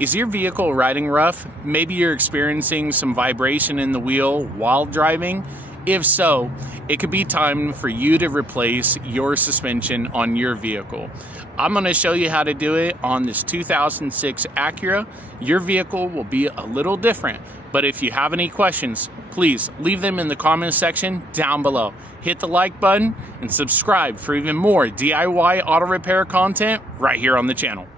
Is your vehicle riding rough? Maybe you're experiencing some vibration in the wheel while driving. If so, it could be time for you to replace your suspension on your vehicle. I'm going to show you how to do it on this 2006 Acura. Your vehicle will be a little different, but if you have any questions, please leave them in the comments section down below. Hit the like button and subscribe for even more DIY auto repair content right here on the channel.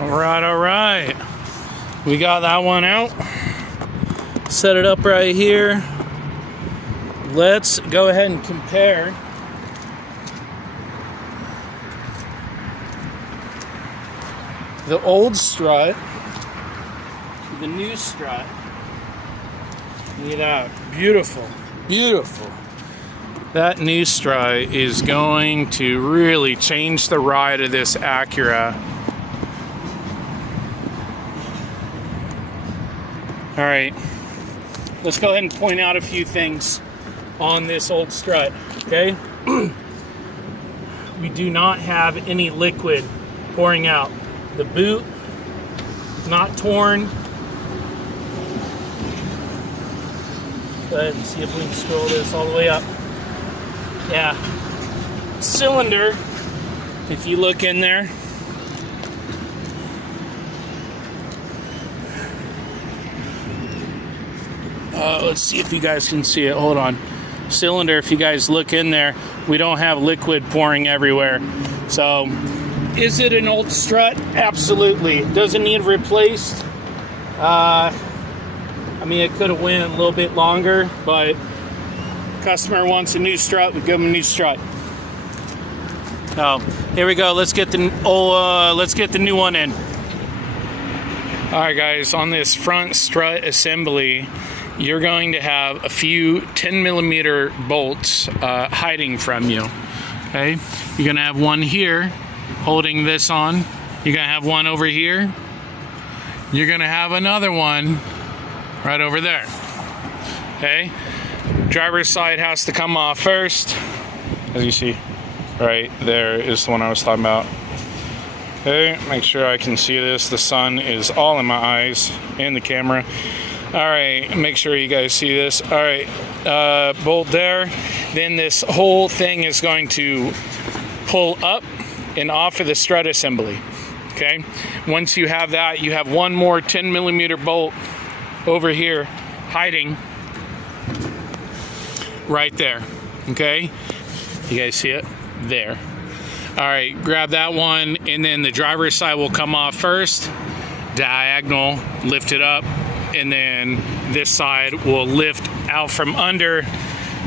All right. We got that one out. Set it up right here. Let's go ahead and compare the old Strut to the new Strut. Look at that. Beautiful. Beautiful. That new Strut is going to really change the ride of this Acura. All right, let's go ahead and point out a few things on this old Strut, okay? We do not have any liquid pouring out. The boot, not torn. Go ahead and see if we can scroll this all the way up. Yeah, cylinder, if you look in there, let's see if you guys can see it. Hold on. Cylinder, if you guys look in there, we don't have liquid pouring everywhere. So, is it an old Strut? Absolutely. Does it need replaced? I mean, it could have went a little bit longer, but customer wants a new Strut, we give them a new Strut. So, here we go. Let's get the new one in. All right, guys. On this front strut assembly, you're going to have a few 10mm bolts hiding from you, okay? You're gonna have one here holding this on. You're gonna have one over here. You're gonna have another one right over there, okay? Driver's side has to come off first. As you see, right there is the one I was talking about. Okay, make sure I can see this. The sun is all in my eyes and the camera. All right, make sure you guys see this. All right, bolt there. Then this whole thing is going to pull up and off of the strut assembly, okay? Once you have that, you have one more 10mm bolt over here hiding right there, okay? You guys see it? There. All right, grab that one, and then the driver's side will come off first, diagonal, lift it up, and then this side will lift out from under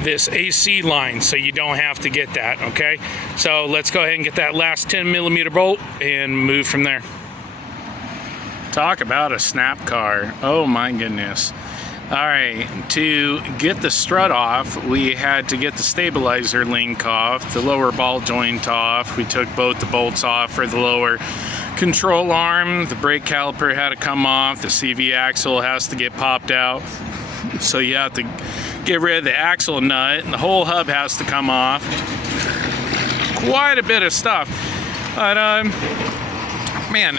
this AC line, so you don't have to get that, okay? So let's go ahead and get that last 10mm bolt and move from there. Talk about a snap car. Oh my goodness. Alright, to get the strut off, we had to get the stabilizer link off, the lower ball joint off. We took both the bolts off for the lower control arm. The brake caliper had to come off. The CV axle has to get popped out. So you have to get rid of the axle nut, and the whole hub has to come off. Quite a bit of stuff. But, man,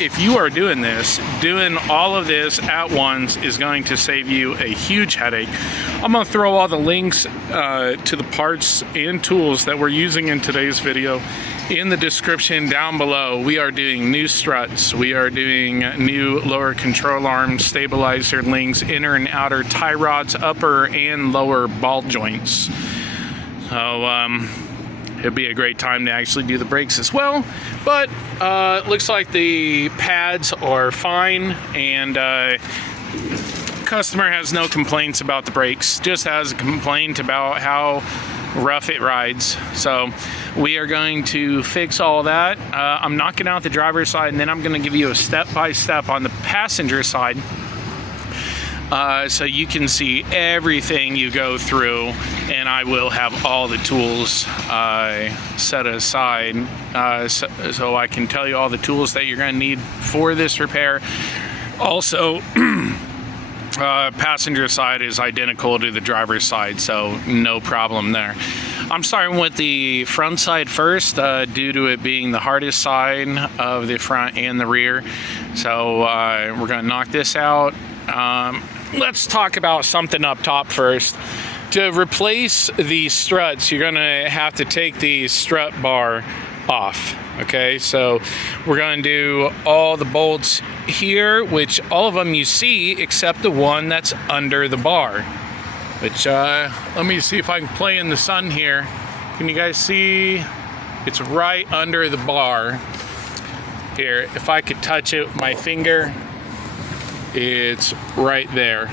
if you are doing this, doing all of this at once is going to save you a huge headache. I'm going to throw all the links to the parts and tools that we're using in today's video in the description down below. We are doing new struts. We are doing new lower control arm stabilizer links, inner and outer tie rods, upper and lower ball joints. So, it'd be a great time to actually do the brakes as well, but looks like the pads are fine, and customer has no complaints about the brakes, just has a complaint about how rough it rides. So we are going to fix all that. I'm knocking out the driver's side, and then I'm going to give you a step-by-step on the passenger side, so you can see everything you go through, and I will have all the tools set aside, so I can tell you all the tools that you're going to need for this repair. Also, passenger side is identical to the driver's side, so no problem there. I'm starting with the front side first, due to it being the hardest side of the front and the rear. So we're going to knock this out. Let's talk about something up top first. To replace the struts, you're going to have to take the strut bar off. Okay, so we're going to do all the bolts here, which all of them you see except the one that's under the bar. Which, let me see if I can play in the sun here. Can you guys see? It's right under the bar. Here, if I could touch it with my finger, it's right there.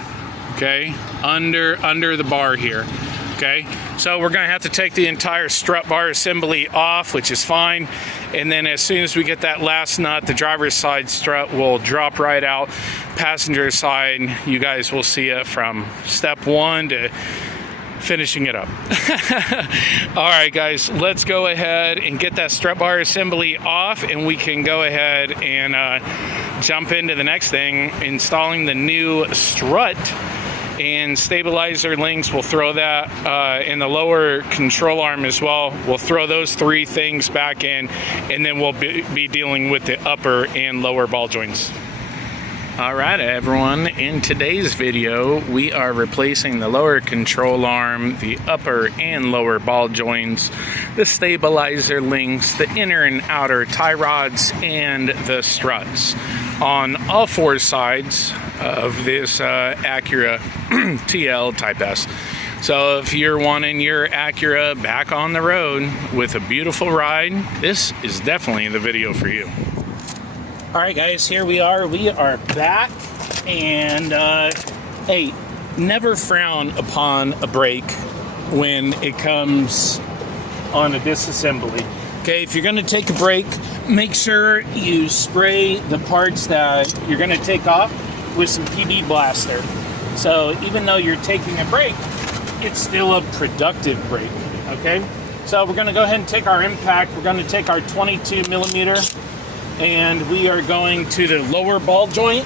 Okay, under the bar here. Okay, so we're going to have to take the entire strut bar assembly off, which is fine. And then as soon as we get that last nut, the driver's side strut will drop right out. Passenger side, you guys will see it from step one to finishing it up. All right, guys, let's go ahead and get that strut bar assembly off, and we can go ahead and jump into the next thing, installing the new strut and stabilizer links. We'll throw that in the lower control arm as well. We'll throw those three things back in, and then we'll be dealing with the upper and lower ball joints. All right, everyone, in today's video we are replacing the lower control arm, the upper and lower ball joints, the stabilizer links, the inner and outer tie rods, and the struts on all four sides of this Acura TL Type S. So if you're wanting your Acura back on the road with a beautiful ride, this is definitely the video for you. All right, guys, here we are back, and hey, never frown upon a brake when it comes on a disassembly. Okay, if you're going to take a brake, make sure you spray the parts that you're going to take off with some PB Blaster. So even though you're taking a brake, it's still a productive brake. Okay, so we're going to go ahead and take our impact. We're going to take our 22 millimeter, and we are going to the lower ball joint.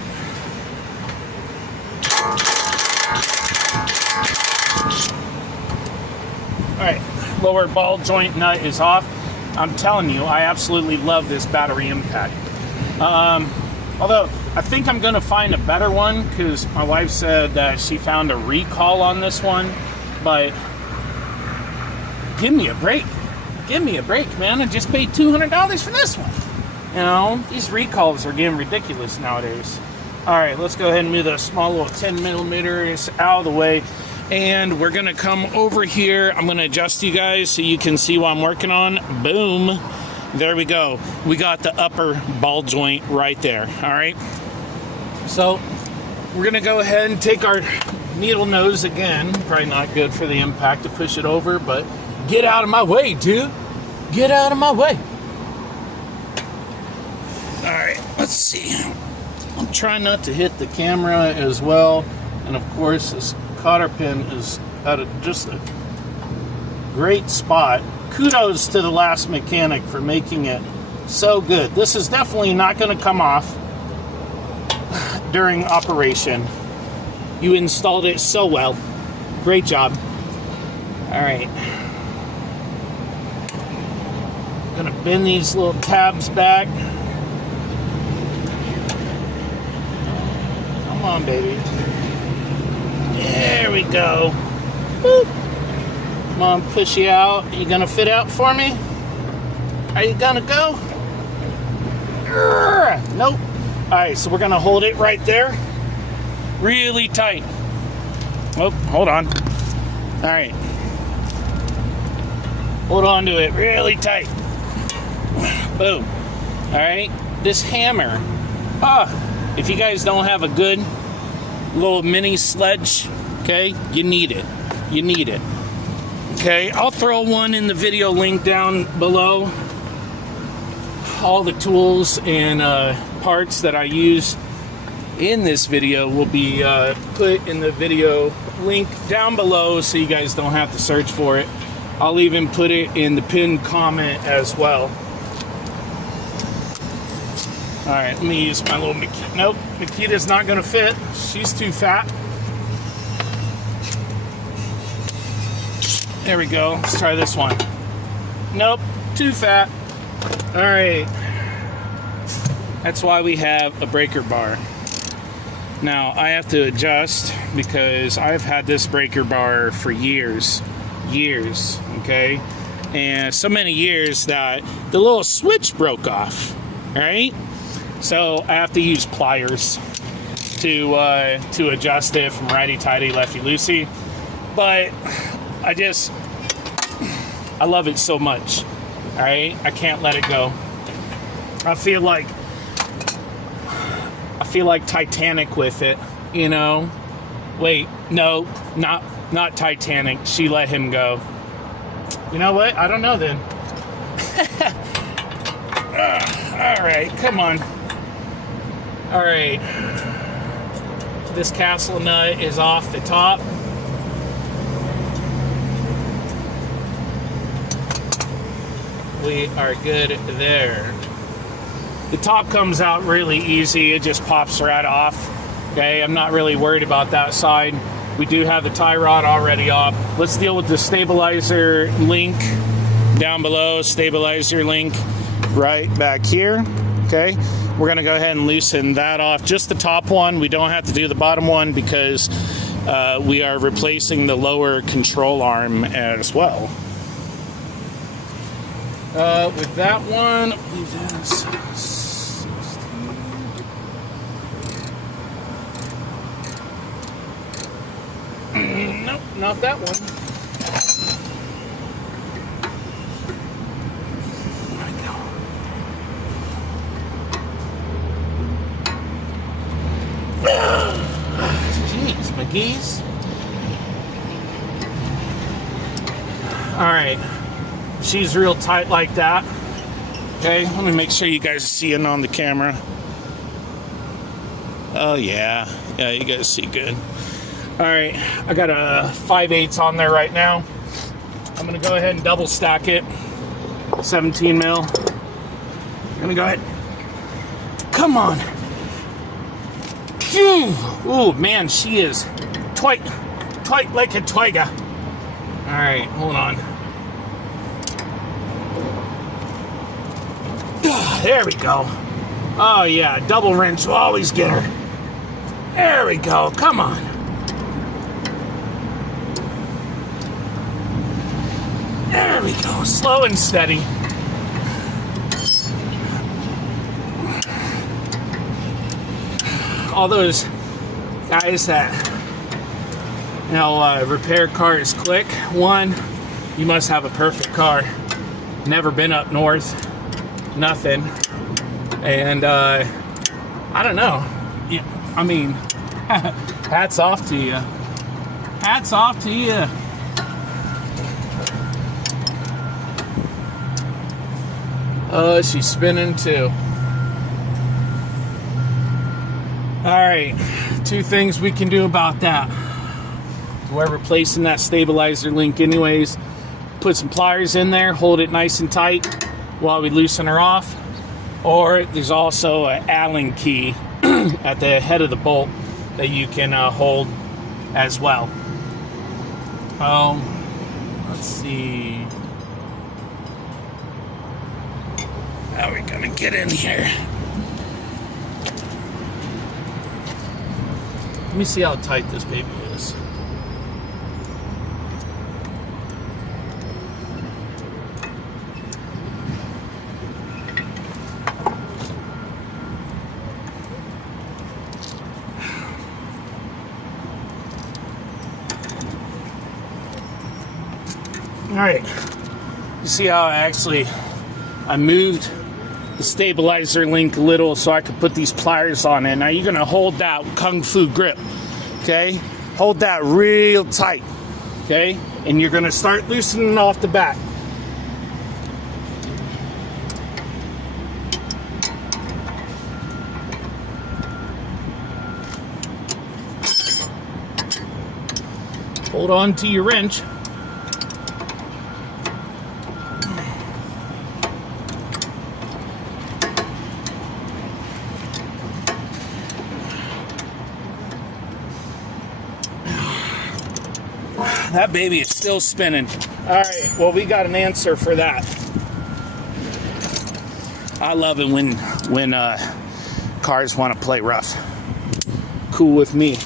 All right, lower ball joint nut is off. I'm telling you, I absolutely love this battery impact. Although I think I'm gonna find a better one, because my wife said that she found a recall on this one, but give me a break. Give me a break, man. I just paid $200 for this one. You know, these recalls are getting ridiculous nowadays. All right, let's go ahead and move the small little 10 millimeters out of the way. And we're gonna come over here. I'm gonna adjust you guys so you can see what I'm working on. Boom, there we go. We got the upper ball joint right there, all right? So we're gonna go ahead and take our needle nose again. Probably not good for the impact to push it over, but get out of my way, dude. Get out of my way. All right, let's see. I'm trying not to hit the camera as well. And of course, this cotter pin is at just a great spot. Kudos to the last mechanic for making it so good. This is definitely not going to come off during operation. You installed it so well. Great job. All right. I'm going to bend these little tabs back. Come on, baby. There we go. Boop. Come on, push you out. You gonna fit out for me? Are you gonna go? Nope. All right, so we're gonna hold it right there, really tight. Oh, hold on. All right. Hold on to it really tight. Boom. All right. This hammer. If you guys don't have a good little mini sledge, okay, you need it. You need it. Okay, I'll throw one in the video link down below. All the tools and parts that I use in this video will be put in the video link down below, so you guys don't have to search for it. I'll even put it in the pinned comment as well. All right, let me use my little Makita. Nope, Makita's not gonna fit. She's too fat. There we go. Let's try this one. Nope, too fat. All right. That's why we have a breaker bar. Now, I have to adjust because I've had this breaker bar for years, okay? And so many years that the little switch broke off, all right? So I have to use pliers to adjust it from righty-tighty, lefty-loosey. But I love it so much, all right? I can't let it go. I feel like Titanic with it, you know? Wait, no, not Titanic. She let him go. You know what? I don't know then. All right, come on. All right. This castle nut is off the top. We are good there. The top comes out really easy. It just pops right off. Okay, I'm not really worried about that side. We do have the tie rod already off. Let's deal with the stabilizer link down below. Stabilizer link right back here. Okay, we're gonna go ahead and loosen that off. Just the top one. We don't have to do the bottom one because we are replacing the lower control arm as well. With that one, leave this. Nope, not that one. Jeez, McGee's. All right, she's real tight like that. Okay, let me make sure you guys are seeing on the camera. Oh yeah, you guys see good. All right, I got a 5/8 on there right now. I'm gonna go ahead and double stack it. 17 mil. I'm gonna go ahead. Come on. Oh man, she is tight like a tiger. All right, hold on. There we go. Oh yeah, double wrench will always get her. There we go, come on. There we go, slow and steady. All those guys that, repair cars quick. One, you must have a perfect car. Never been up north, nothing. And I don't know. Yeah, I mean, hats off to you. Hats off to you. Oh, she's spinning too. Alright, two things we can do about that. We're replacing that stabilizer link anyways. Put some pliers in there, hold it nice and tight while we loosen her off. Or there's also an Allen key at the head of the bolt that you can hold as well. Let's see. How are we gonna get in here? Let me see how tight this baby is. All right, you see how I moved the stabilizer link a little so I could put these pliers on it. Now you're gonna hold that kung fu grip, okay? Hold that real tight, okay? And you're gonna start loosening off the back. Hold on to your wrench. That baby is still spinning. All right, well, we got an answer for that. I love it when cars want to play rough. Cool with me.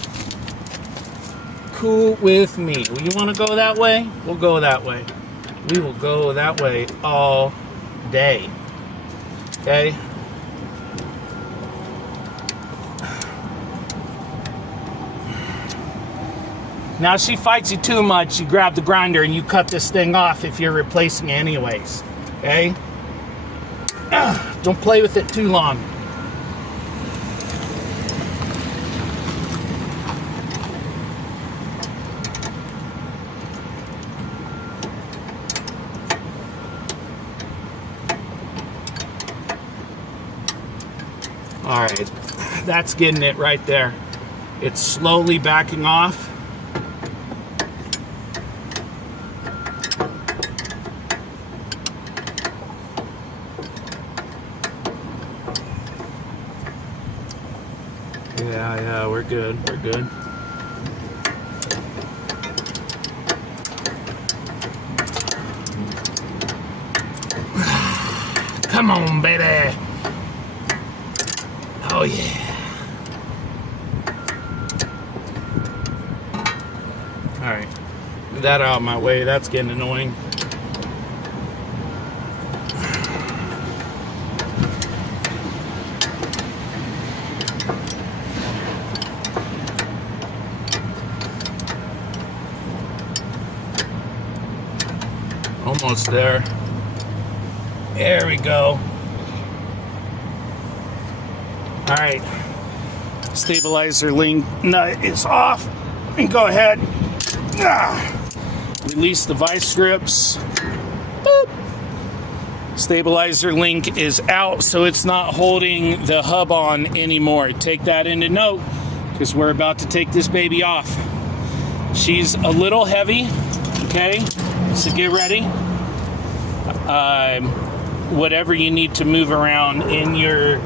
Cool with me. Well, you want to go that way? We'll go that way. We will go that way all day. Okay? Now, if she fights you too much, you grab the grinder and you cut this thing off if you're replacing it anyways. Okay? Don't play with it too long. All right, that's getting it right there. It's slowly backing off. Yeah, we're good, we're good. Come on, baby. Oh, yeah. All right, get that out of my way. That's getting annoying. Almost there. There we go. All right. Stabilizer link nut is off. And go ahead. Release the vice grips. Boop. Stabilizer link is out, so it's not holding the hub on anymore. Take that into note, because we're about to take this baby off. She's a little heavy, okay? So get ready. Whatever you need to move around in your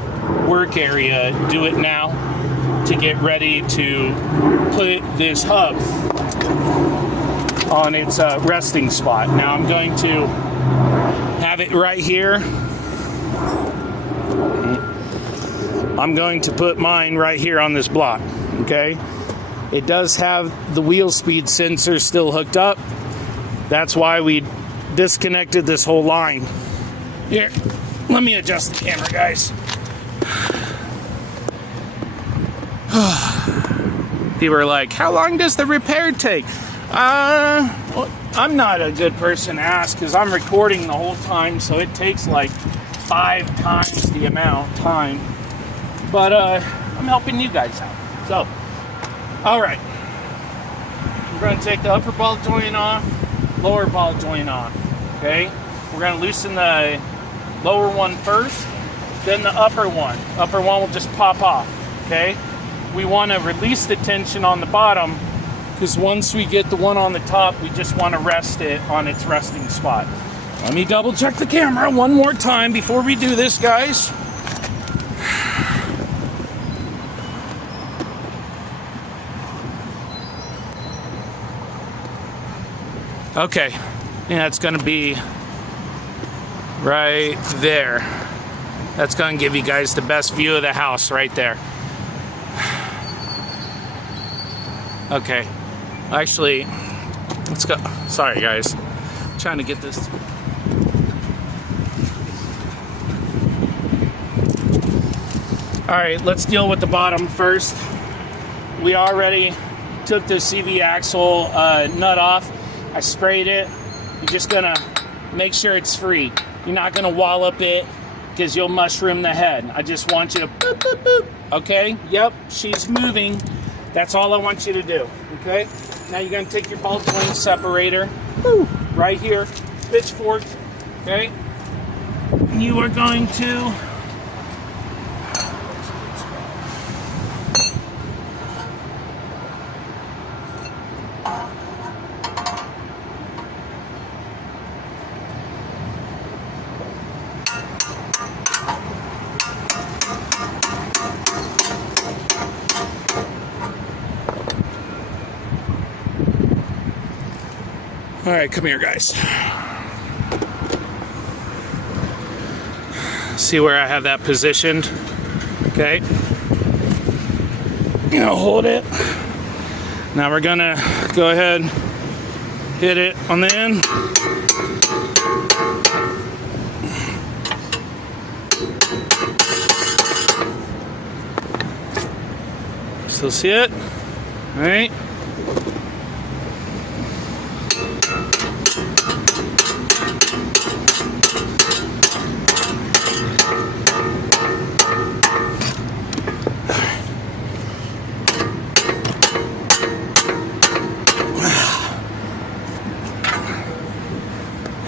work area, do it now to get ready to put this hub on its resting spot. Now I'm going to have it right here. I'm going to put mine right here on this block, okay? It does have the wheel speed sensor still hooked up. That's why we disconnected this whole line. Here, let me adjust the camera, guys. People are like, how long does the repair take? Well, I'm not a good person to ask because I'm recording the whole time, so it takes like 5 times the amount of time. But I'm helping you guys out. So, all right. We're going to take the upper ball joint off, lower ball joint off, okay? We're going to loosen the lower one first, then the upper one. Upper one will just pop off, okay? we want to release the tension on the bottom, because once we get the one on the top, we just want to rest it on its resting spot. Let me double check the camera one more time before we do this, guys. Okay, yeah, it's gonna be right there. That's gonna give you guys the best view of the house right there. Okay, actually, let's go. Sorry guys, I'm trying to get this. All right, let's deal with the bottom first. We already took the CV axle nut off. I sprayed it. You're just gonna make sure it's free. You're not gonna wallop it because you'll mushroom the head. I just want you to boop, boop, boop. Okay, yep, she's moving. That's all I want you to do, okay? Now you're gonna take your ball joint separator, right here, pitchfork, okay? You are going to all right, come here, guys. See where I have that positioned? Okay. You know, hold it. Now we're gonna go ahead, hit it on the end. Still see it? All right.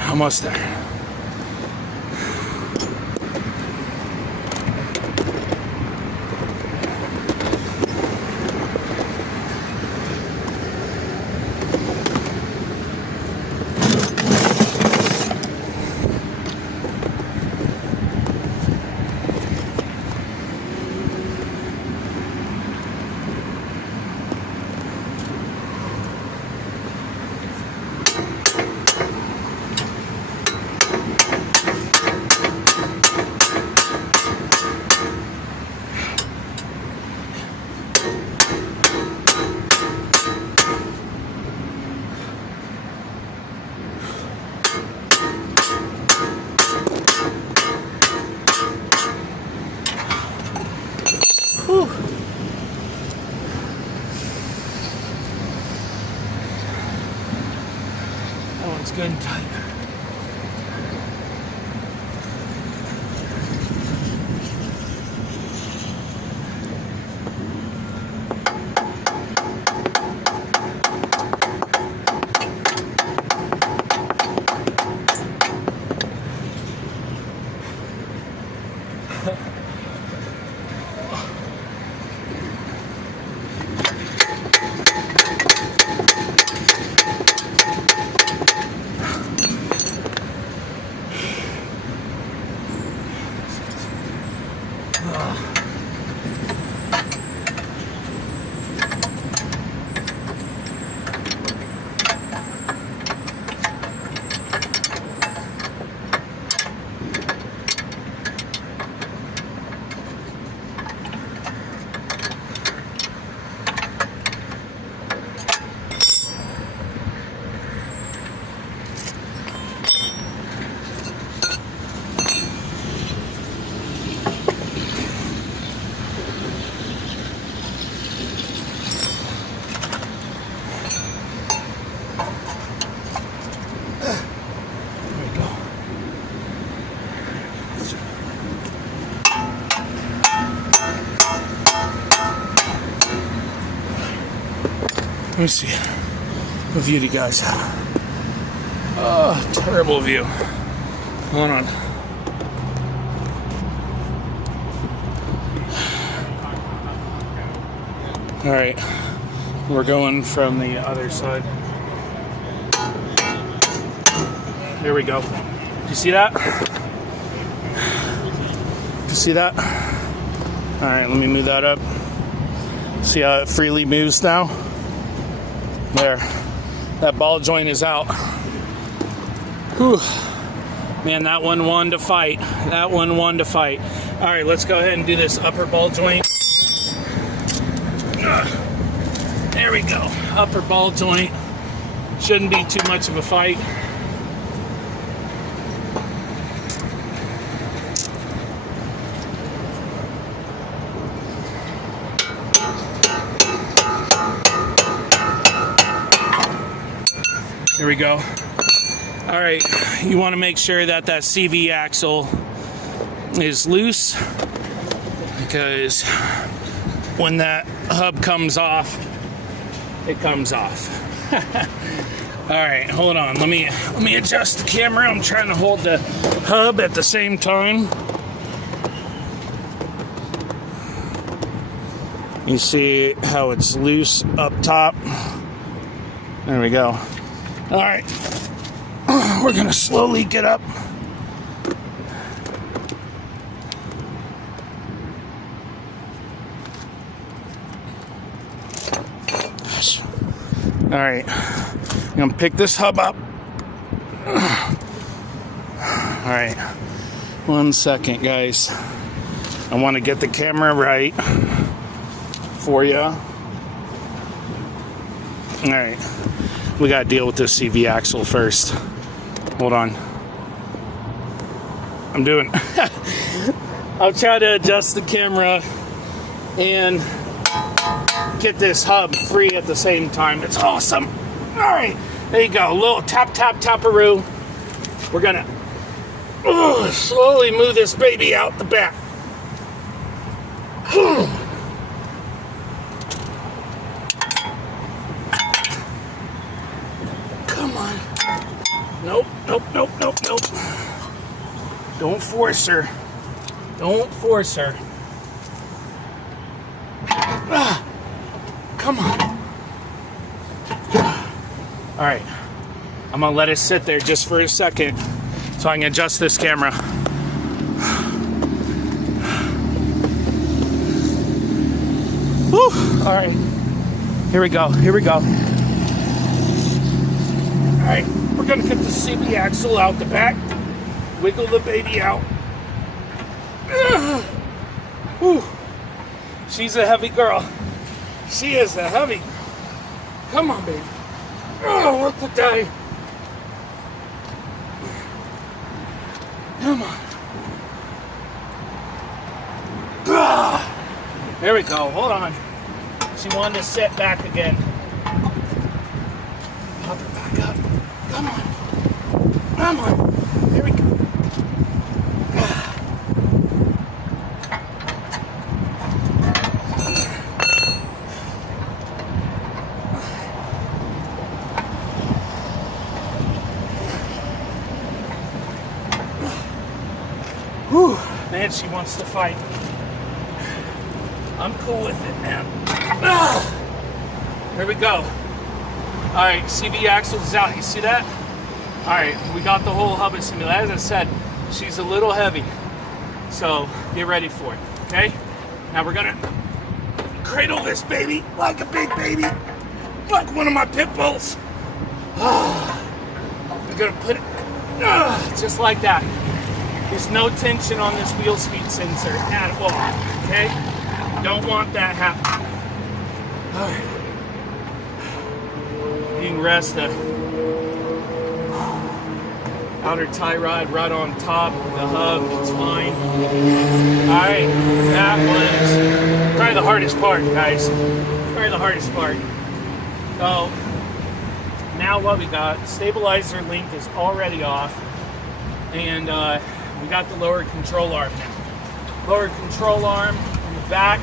Almost there. Good and tight. Let me see what view do you guys have? Oh, terrible view. Hold on. All right, we're going from the other side. Here we go. You see that? You see that? All right, let me move that up. See how it freely moves now? There. That ball joint is out. Whew. Man, that one won to fight. That one won to fight. All right, let's go ahead and do this upper ball joint. There we go. Upper ball joint. Shouldn't be too much of a fight. Here we go. All right, you want to make sure that that CV axle is loose, because when that hub comes off, it comes off. All right, hold on. Let me adjust the camera. I'm trying to hold the hub at the same time. You see how it's loose up top? There we go. All right, we're gonna slowly get up. All right, I'm gonna pick this hub up. All right, 1 second, guys. I want to get the camera right for you. All right, we gotta deal with this CV axle first. Hold on. I'm doing. I'll try to adjust the camera and get this hub free at the same time. It's awesome. All right, there you go. A little tap-a-roo. We're gonna slowly move this baby out the back. Come on. Nope. Don't force her. Don't force her. Come on. All right. I'm gonna let it sit there just for a second so I can adjust this camera. Whew. All right. Here we go. All right. We're gonna get the CV axle out the back. Wiggle the baby out. Whew. She's a heavy girl. She is a heavy. Come on, baby. Oh, look at that. Come on. There we go. Hold on. She wanted to sit back again. Pop her back up. Come on. Here we go. Whew, man, she wants to fight. I'm cool with it, man. Here we go. All right, CV axle is out. You see that? All right, we got the whole hub assembly. As I said, she's a little heavy, so get ready for it, okay? Now we're gonna cradle this baby like a big baby, like one of my pit bulls. We're gonna put it just like that. There's no tension on this wheel speed sensor at all, okay? Don't want that happening. All right. You can rest the outer tie rod right on top of the hub. It's fine. All right, that was probably the hardest part, guys. Probably the hardest part. So now what we got, stabilizer link is already off, and we got the lower control arm now. Lower control arm in the back.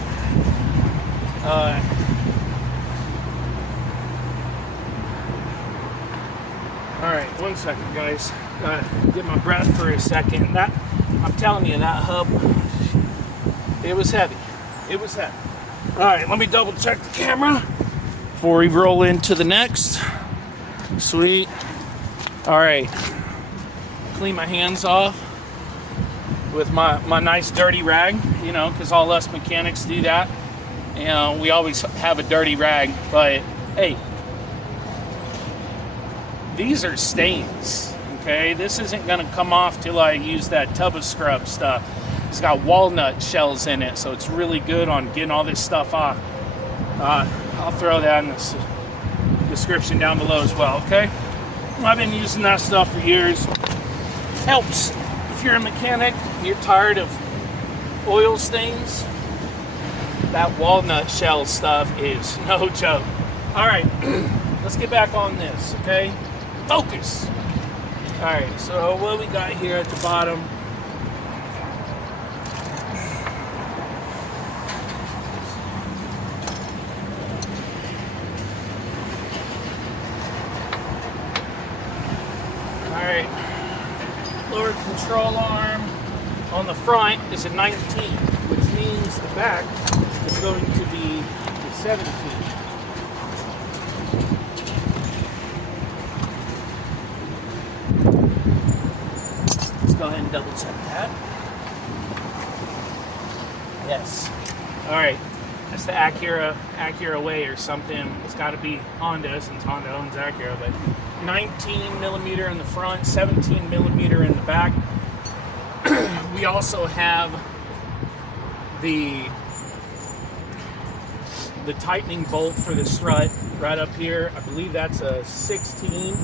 All right, 1 second, guys. Gotta get my breath for a second. That, I'm telling you, that hub, it was heavy. It was heavy. All right, let me double check the camera before we roll into the next. Sweet. All right, clean my hands off with my nice dirty rag, you know, because all us mechanics do that. You know, we always have a dirty rag, but hey, these are stains, okay? This isn't gonna come off till I use that tub of scrub stuff. It's got walnut shells in it, so it's really good on getting all this stuff off. I'll throw that in the description down below as well, okay? I've been using that stuff for years. Helps if you're a mechanic, you're tired of oil stains. That walnut shell stuff is no joke. All right, let's get back on this, okay? Focus. All right, so what we got here at the bottom. All right, lower control arm on the front is a 19, which means the back is going to be a 17. Let's go ahead and double check that. Yes. All right, that's the Acura way or something. It's got to be Honda since Honda owns Acura, but 19 millimeter in the front, 17 millimeter in the back. We also have the tightening bolt for the strut right up here. I believe that's a 16.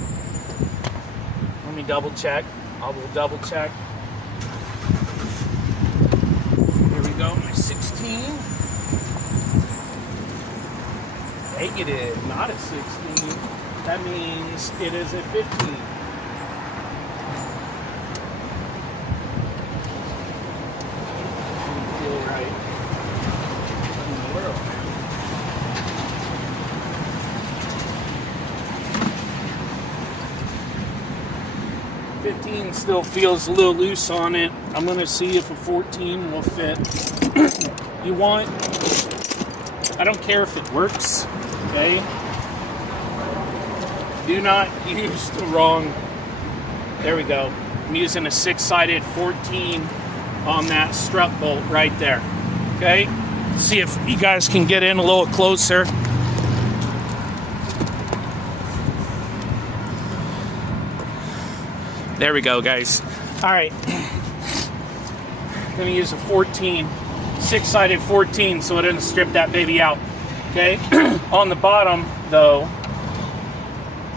Let me double check. I will double check. Here we go, my 16. Negative, not a 16. That means it is a 15. Doesn't feel right. What in the world? $15 still feels a little loose on it. I'm gonna see if a 14 will fit. You want, I don't care if it works, okay? Do not use the wrong, there we go. I'm using a 6-sided 14 on that strut bolt right there, okay? Let's see if you guys can get in a little closer. There we go, guys. All right, I'm gonna use a 14, 6-sided 14 so it doesn't strip that baby out, okay? On the bottom, though,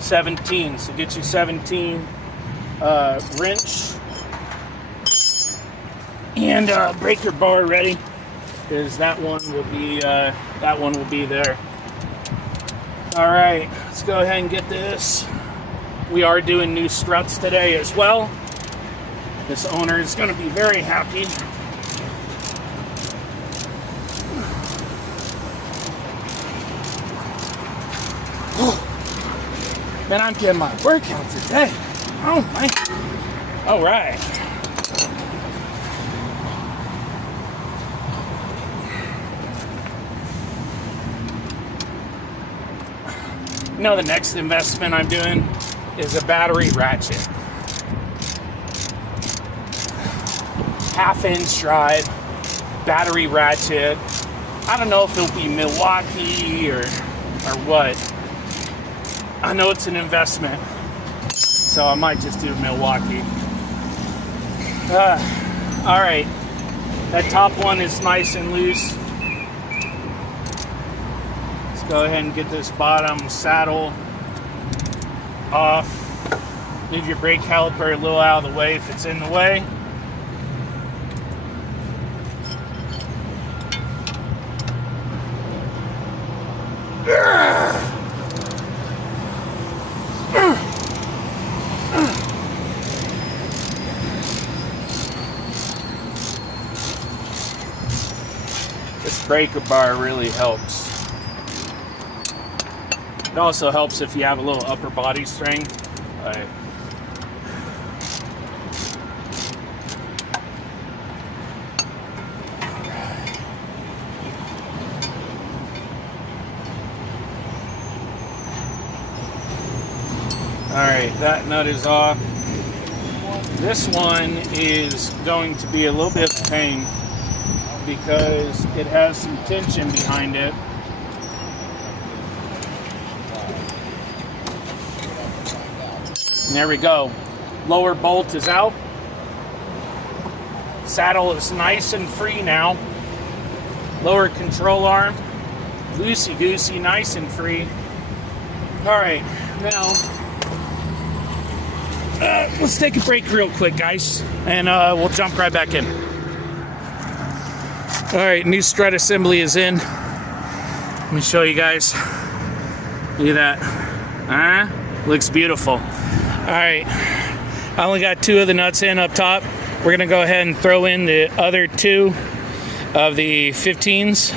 17, so get your 17 wrench and breaker bar ready, because that one will be there. All right, let's go ahead and get this. We are doing new struts today as well. This owner is going to be very happy. Man, I'm getting my workout today. Oh my. All right. You know, the next investment I'm doing is a battery ratchet. 1/2-inch drive, battery ratchet. I don't know if it'll be Milwaukee or what. I know it's an investment, so I might just do Milwaukee. All right, that top one is nice and loose. Let's go ahead and get this bottom saddle off. Leave your brake caliper a little out of the way if it's in the way. This breaker bar really helps. It also helps if you have a little upper body strength. Alright, that nut is off. This one is going to be a little bit of a pain because it has some tension behind it. And there we go. Lower bolt is out. Saddle is nice and free now. Lower control arm, loosey-goosey, nice and free. Alright, now let's take a break real quick, guys, and we'll jump right back in. Alright, new strut assembly is in. Let me show you guys. Look at that. Looks beautiful. Alright, I only got 2 of the nuts in up top. We're going to go ahead and throw in the other 2 of the 15s.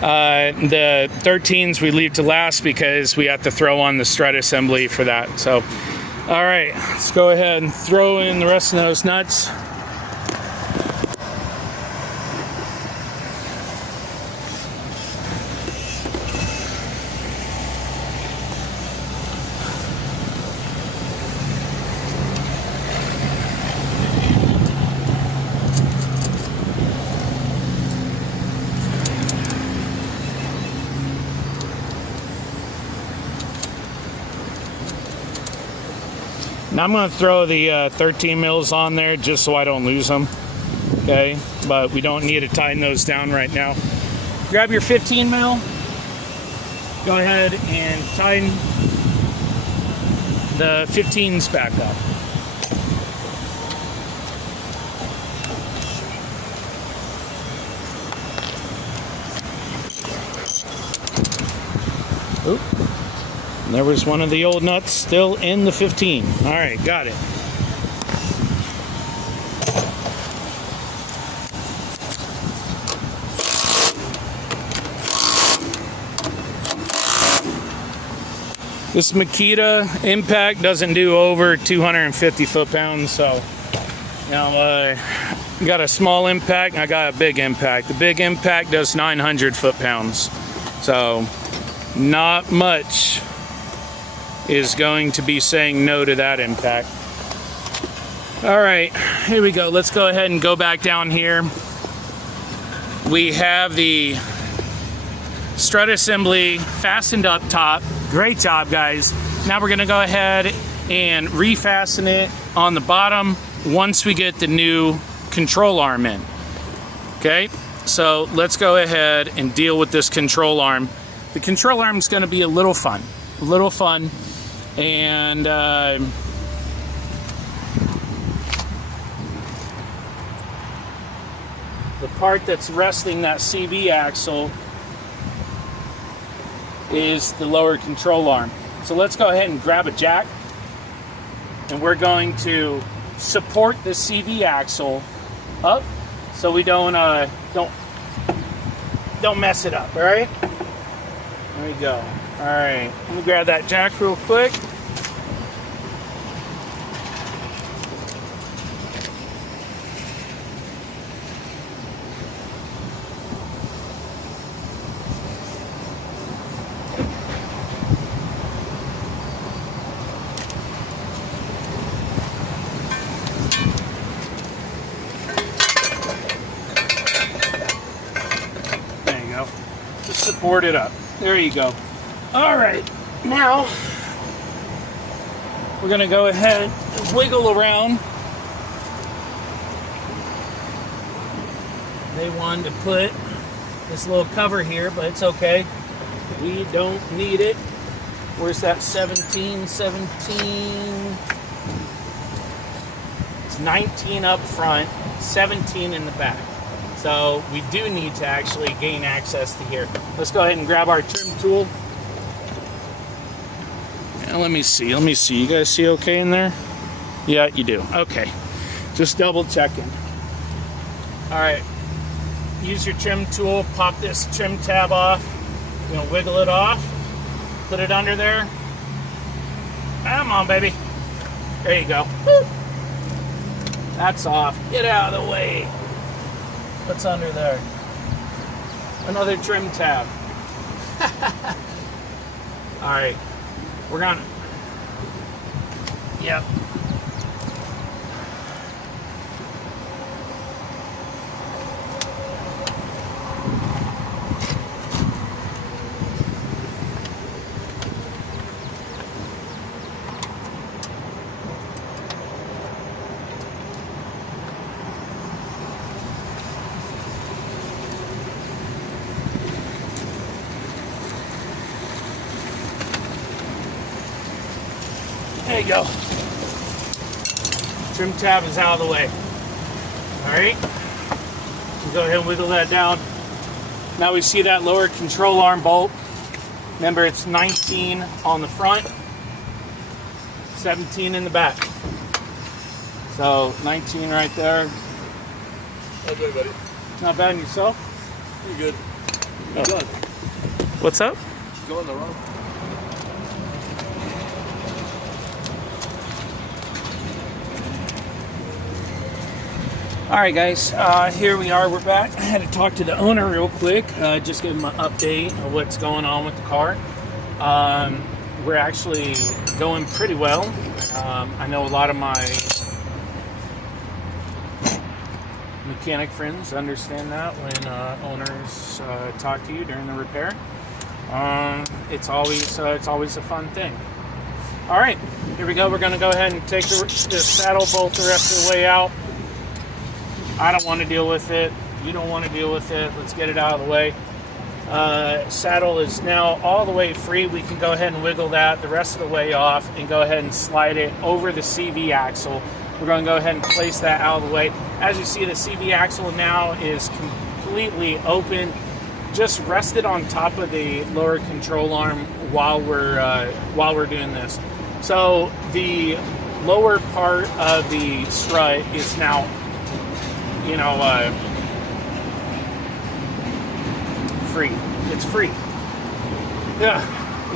The 13s we leave to last because we have to throw on the strut assembly for that. So, all right, let's go ahead and throw in the rest of those nuts. Now I'm going to throw the 13 mils on there just so I don't lose them. Okay, but we don't need to tighten those down right now. Grab your 15 mil. Go ahead and tighten the 15s back up. Oop. And there was one of the old nuts still in the 15. All right, got it. This Makita impact doesn't do over 250 foot-pounds, so now I got a small impact and I got a big impact. The big impact does 900 foot-pounds, so not much is going to be saying no to that impact. All right, here we go. Let's go ahead and go back down here. We have the strut assembly fastened up top. Great job, guys. Now we're gonna go ahead and refasten it on the bottom once we get the new control arm in. Okay, so let's go ahead and deal with this control arm. The control arm is gonna be a little fun. And the part that's resting that CV axle is the lower control arm. So let's go ahead and grab a jack, and we're going to support the CV axle up so we don't mess it up. All right, there we go. All right, let me grab that jack real quick. There you go. Just support it up. There you go. All right, now we're gonna go ahead and wiggle around. They wanted to put this little cover here, but it's okay. We don't need it. Where's that 17? It's 19 up front, 17 in the back. So we do need to actually gain access to here. Let's go ahead and grab our trim tool. Let me see. You guys see okay in there? Yeah, you do. Okay. Just double checking. All right. Use your trim tool. Pop this trim tab off. You're going to wiggle it off. Put it under there. Come on, baby. There you go. Woo. That's off. Get out of the way. What's under there? Another trim tab. All right. We're gonna Yep. There you go. Trim tab is out of the way. All right. Go ahead and wiggle that down. Now we see that lower control arm bolt. Remember, it's 19 on the front, 17 in the back. So 19 right there. How's it, buddy? Not bad. And yourself? Pretty good. Oh. Done. What's up? Going the wrong. All right, guys, here we are. We're back. I had to talk to the owner real quick, just give him an update of what's going on with the car. We're actually going pretty well. I know a lot of my mechanic friends understand that when owners talk to you during the repair. It's always a fun thing. All right, here we go. We're going to go ahead and take the saddle bolt the rest of the way out. I don't want to deal with it. You don't want to deal with it. Let's get it out of the way. Saddle is now all the way free. We can go ahead and wiggle that the rest of the way off and go ahead and slide it over the CV axle. We're going to go ahead and place that out of the way. As you see, the CV axle now is completely open, just rested on top of the lower control arm while we're doing this. So the lower part of the strut is now, free. It's free. Yeah,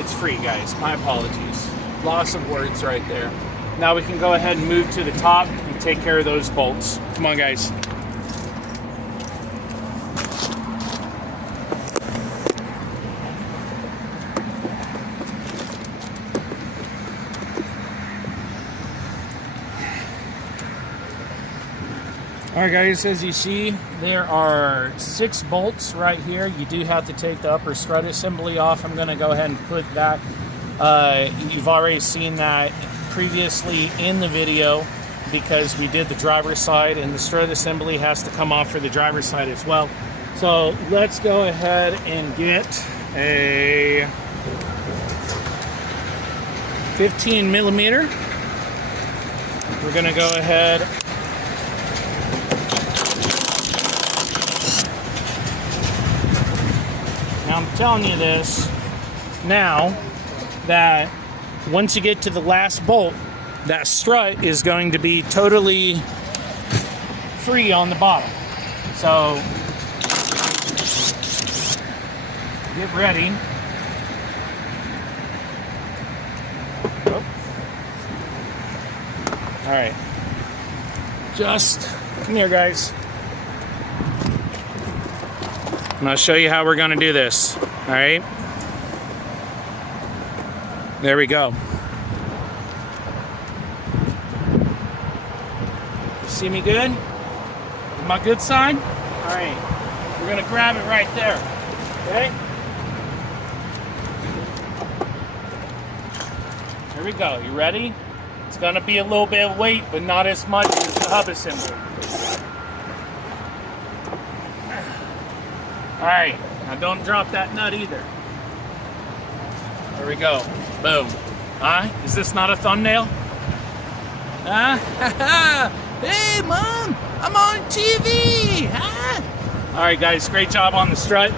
it's free, guys. My apologies. Loss of words right there. Now we can go ahead and move to the top and take care of those bolts. Come on, guys. Alright guys, as you see, there are 6 bolts right here. You do have to take the upper strut assembly off. I'm going to go ahead and put that. You've already seen that previously in the video because we did the driver's side, and the strut assembly has to come off for the driver's side as well. So let's go ahead and get a 15 millimeter. We're going to go ahead . I'm telling you this now, that once you get to the last bolt, that strut is going to be totally free on the bottom. So get ready. All right, just come here, guys. I'm going to show you how we're going to do this. All right. There we go. See me good? My good side? All right. We're going to grab it right there. Okay? Here we go. You ready? It's going to be a little bit of weight, but not as much as the hub assembly. All right, now don't drop that nut either. There we go. Boom. Is this not a thumbnail? Hey, Mom, I'm on TV. All right, guys, great job on the strut.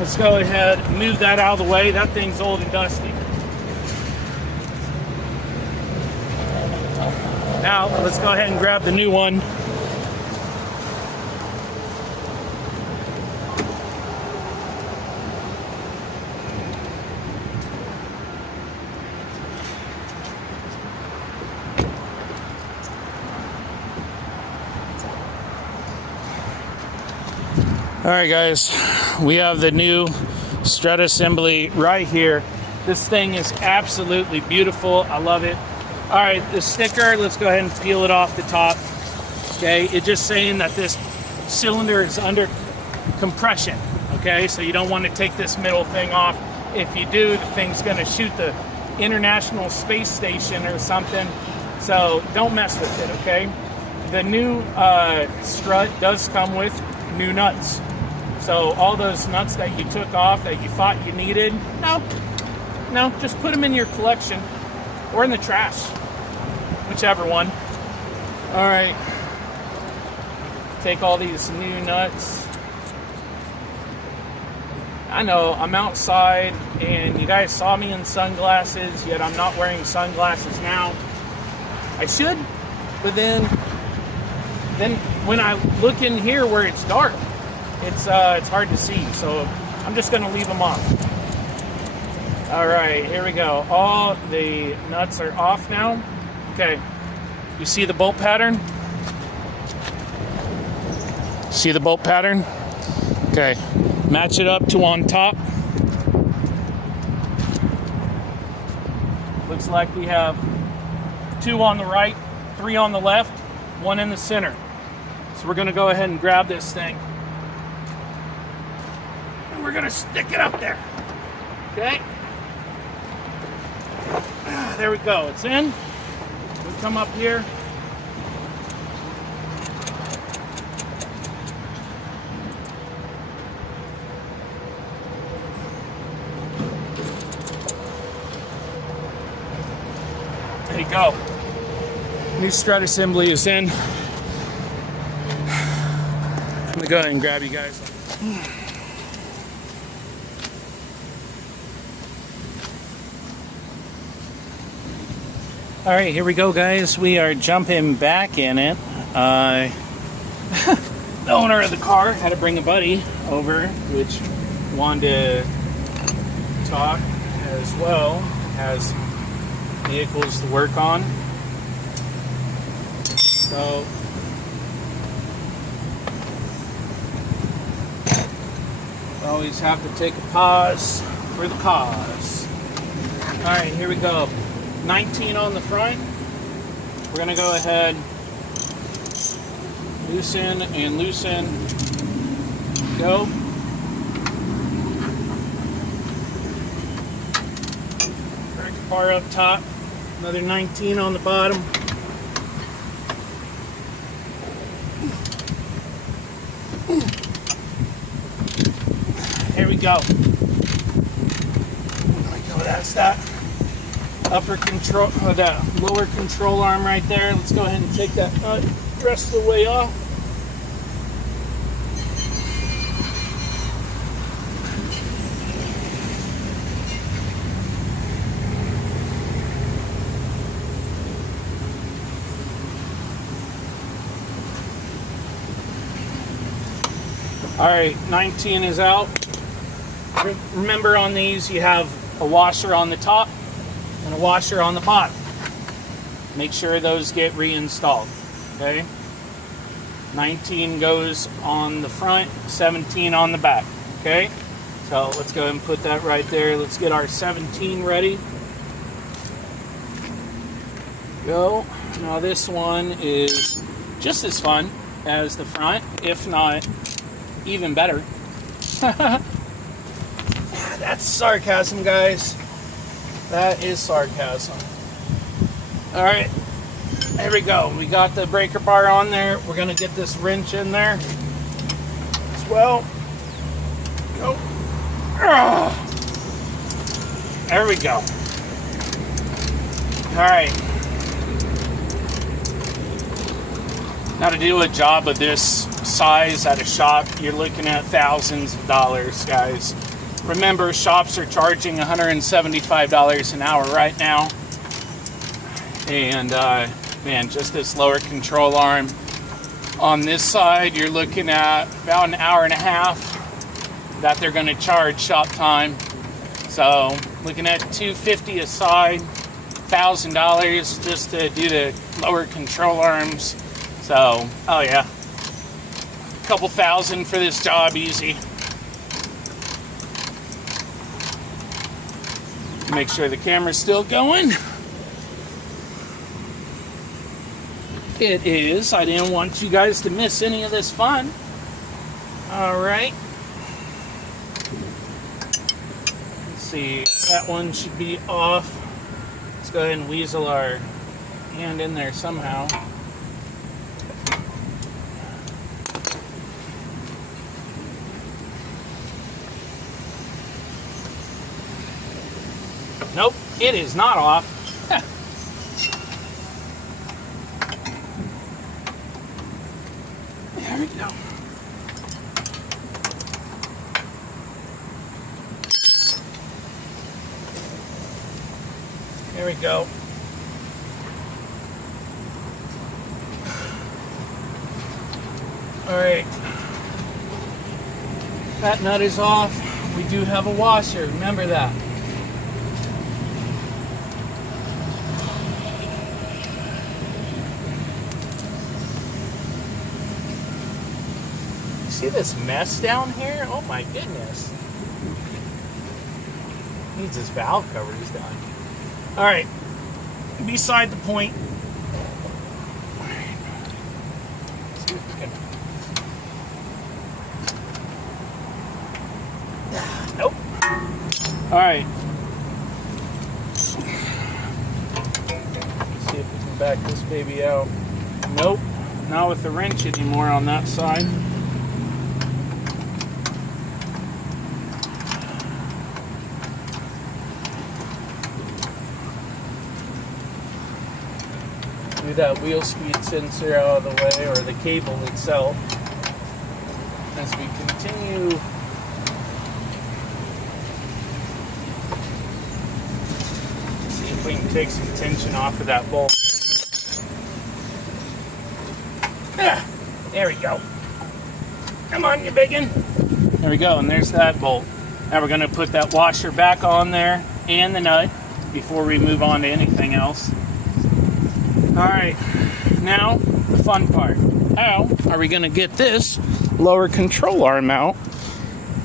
Let's go ahead and move that out of the way. That thing's old and dusty. Now, let's go ahead and grab the new one. All right, guys, we have the new strut assembly right here. This thing is absolutely beautiful. I love it. All right, the sticker, let's go ahead and peel it off the top. Okay, it's just saying that this cylinder is under compression. Okay, so you don't want to take this middle thing off. If you do, the thing's going to shoot the International Space Station or something. So don't mess with it, okay? The new strut does come with new nuts. So all those nuts that you took off that you thought you needed, no, just put them in your collection or in the trash, whichever one. All right, take all these new nuts. I know I'm outside and you guys saw me in sunglasses, yet I'm not wearing sunglasses now. I should, but then when I look in here where it's dark, it's hard to see, so I'm just gonna leave them off. All right, here we go. All the nuts are off now. Okay, you see the bolt pattern? See the bolt pattern? Okay, match it up to on top. Looks like we have 2 on the right, 3 on the left, 1 in the center. So we're gonna go ahead and grab this thing. And we're gonna stick it up there. Okay? There we go, it's in. We come up here. There you go. New strut assembly is in. I'm gonna go ahead and grab you guys. All right, here we go, guys. We are jumping back in it. The owner of the car had to bring a buddy over, which wanted to talk as well. Has vehicles to work on. So always have to take a pause for the cause. All right, here we go. 19 on the front. We're gonna go ahead, loosen and loosen. Go. Break bar up top. Another 19 on the bottom. Here we go. There we go. That's that upper control, or that lower control arm right there. Let's go ahead and take that nut the rest of the way off. All right, 19 is out. Remember, on these you have a washer on the top and a washer on the bottom. Make sure those get reinstalled, okay? 19 goes on the front, 17 on the back, okay? So let's go ahead and put that right there. Let's get our 17 ready. Go. Now this one is just as fun as the front, if not even better. That's sarcasm, guys. That is sarcasm. All right, there we go. We got the breaker bar on there. We're gonna get this wrench in there as well. Go. There we go. All right. Now, to do a job of this size at a shop, you're looking at thousands of dollars, guys. Remember, shops are charging $175 an hour right now. And man, just this lower control arm. On this side, you're looking at about an hour and a half that they're gonna charge shop time. So looking at $250 a side, $1,000 just to do the lower control arms. So, oh yeah, a couple thousand for this job, easy. Make sure the camera's still going. It is. I didn't want you guys to miss any of this fun. All right. Let's see. That one should be off. Let's go ahead and weasel our hand in there somehow. Nope, it is not off. There we go. There we go. All right. That nut is off. We do have a washer, remember that. See this mess down here? Oh my goodness. Needs his valve covers done. Alright. Beside the point. Let's see if we can. Nope. Alright. See if we can back this baby out. Nope. Not with the wrench anymore on that side. Move that wheel speed sensor out of the way, or the cable itself, as we continue. See if we can take some tension off of that bolt. Ah, there we go. Come on, you biggin. There we go, and there's that bolt. Now we're going to put that washer back on there and the nut before we move on to anything else. Alright, now the fun part. How are we going to get this lower control arm out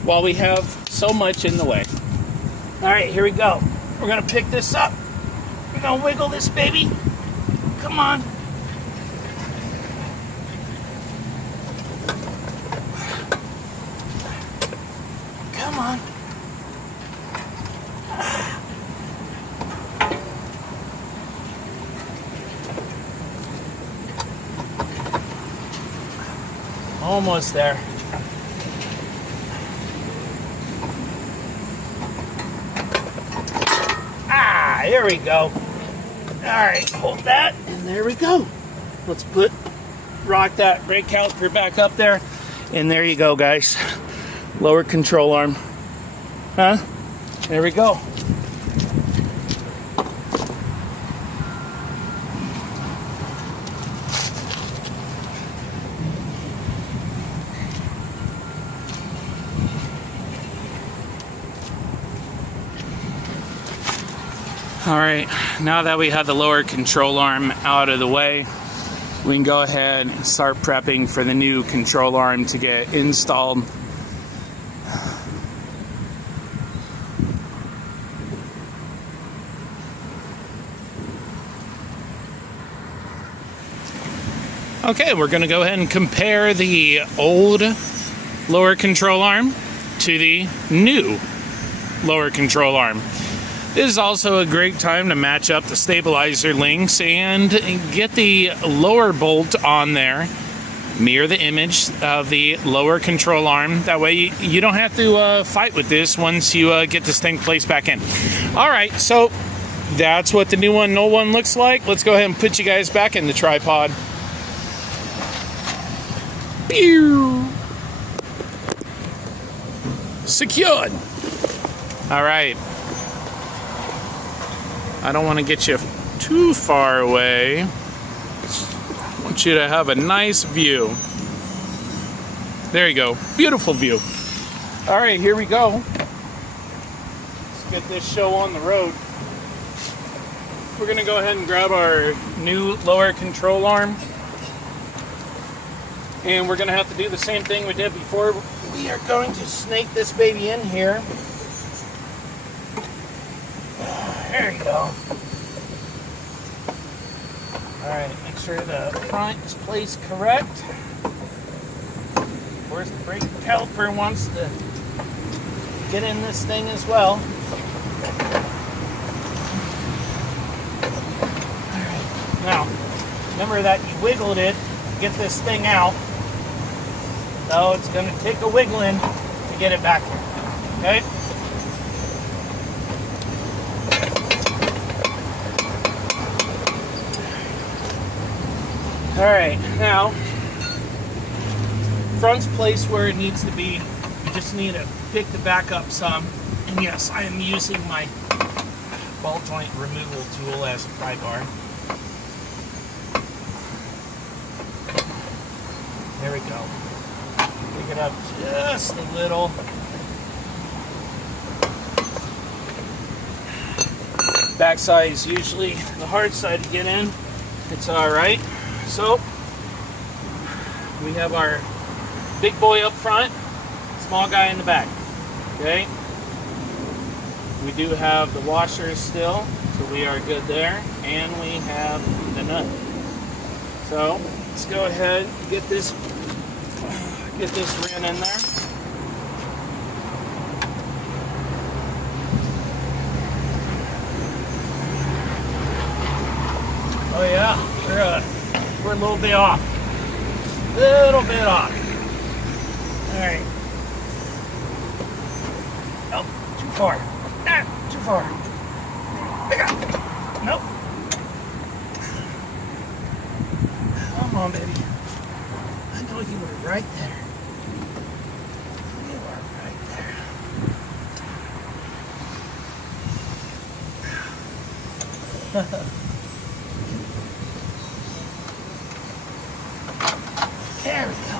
while we have so much in the way? Alright, here we go. We're going to pick this up. We're going to wiggle this baby. Come on. Come on. Almost there. Ah, here we go. All right, hold that, and there we go. Let's rock that brake caliper back up there, and there you go, guys. Lower control arm. Huh? There we go. All right, now that we have the lower control arm out of the way, we can go ahead and start prepping for the new control arm to get installed. Okay, we're going to go ahead and compare the old lower control arm to the new lower control arm. This is also a great time to match up the stabilizer links and get the lower bolt on there. Mirror the image of the lower control arm. That way you don't have to fight with this once you get this thing placed back in. All right, so that's what the new one, old one looks like. Let's go ahead and put you guys back in the tripod. Pew! Secured. All right. I don't want to get you too far away. I want you to have a nice view. There you go. Beautiful view. All right, here we go. Let's get this show on the road. We're going to go ahead and grab our new lower control arm. And we're going to have to do the same thing we did before. We are going to snake this baby in here. There you go. Alright, make sure the front is placed correct. Of course, the brake caliper wants to get in this thing as well. Alright, now, remember that you wiggled it to get this thing out. So it's going to take a wiggling to get it back here. Okay? Alright, now, front's placed where it needs to be. You just need to pick the back up some. And yes, I am using my ball joint removal tool as a pry bar. There we go. Pick it up just a little. Backside is usually the hard side to get in. It's alright. So, we have our big boy up front, small guy in the back. Okay? We do have the washers still, so we are good there. And we have the nut. So, let's go ahead and get this ran in there. Oh yeah, we're a little bit off. Little bit off. Alright. Nope, too far. Ah, too far. Pick up. Nope. Come on, baby. I know you were right there. You are right there. There we go.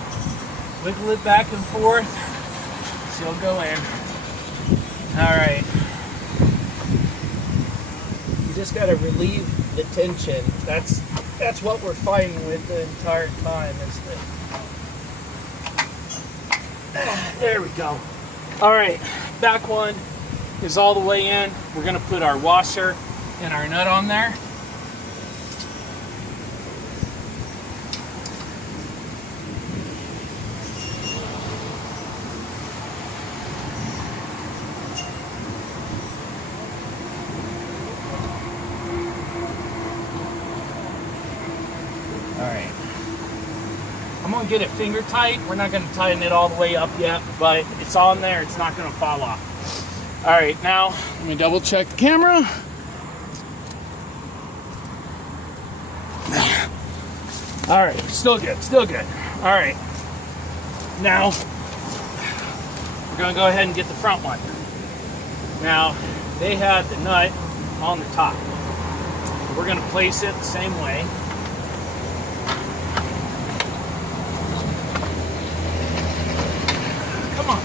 Wiggle it back and forth. She'll go in. Alright. You just gotta relieve the tension. That's what we're fighting with the entire time. There we go. Alright, back one is all the way in. We're gonna put our washer and our nut on there. Alright. I'm going to get it finger tight. We're not going to tighten it all the way up yet, but it's on there. It's not going to fall off. Alright, now let me double check the camera. Alright, still good, still good. Alright. Now, we're going to go ahead and get the front one. Now, they had the nut on the top. We're going to place it the same way. Come on.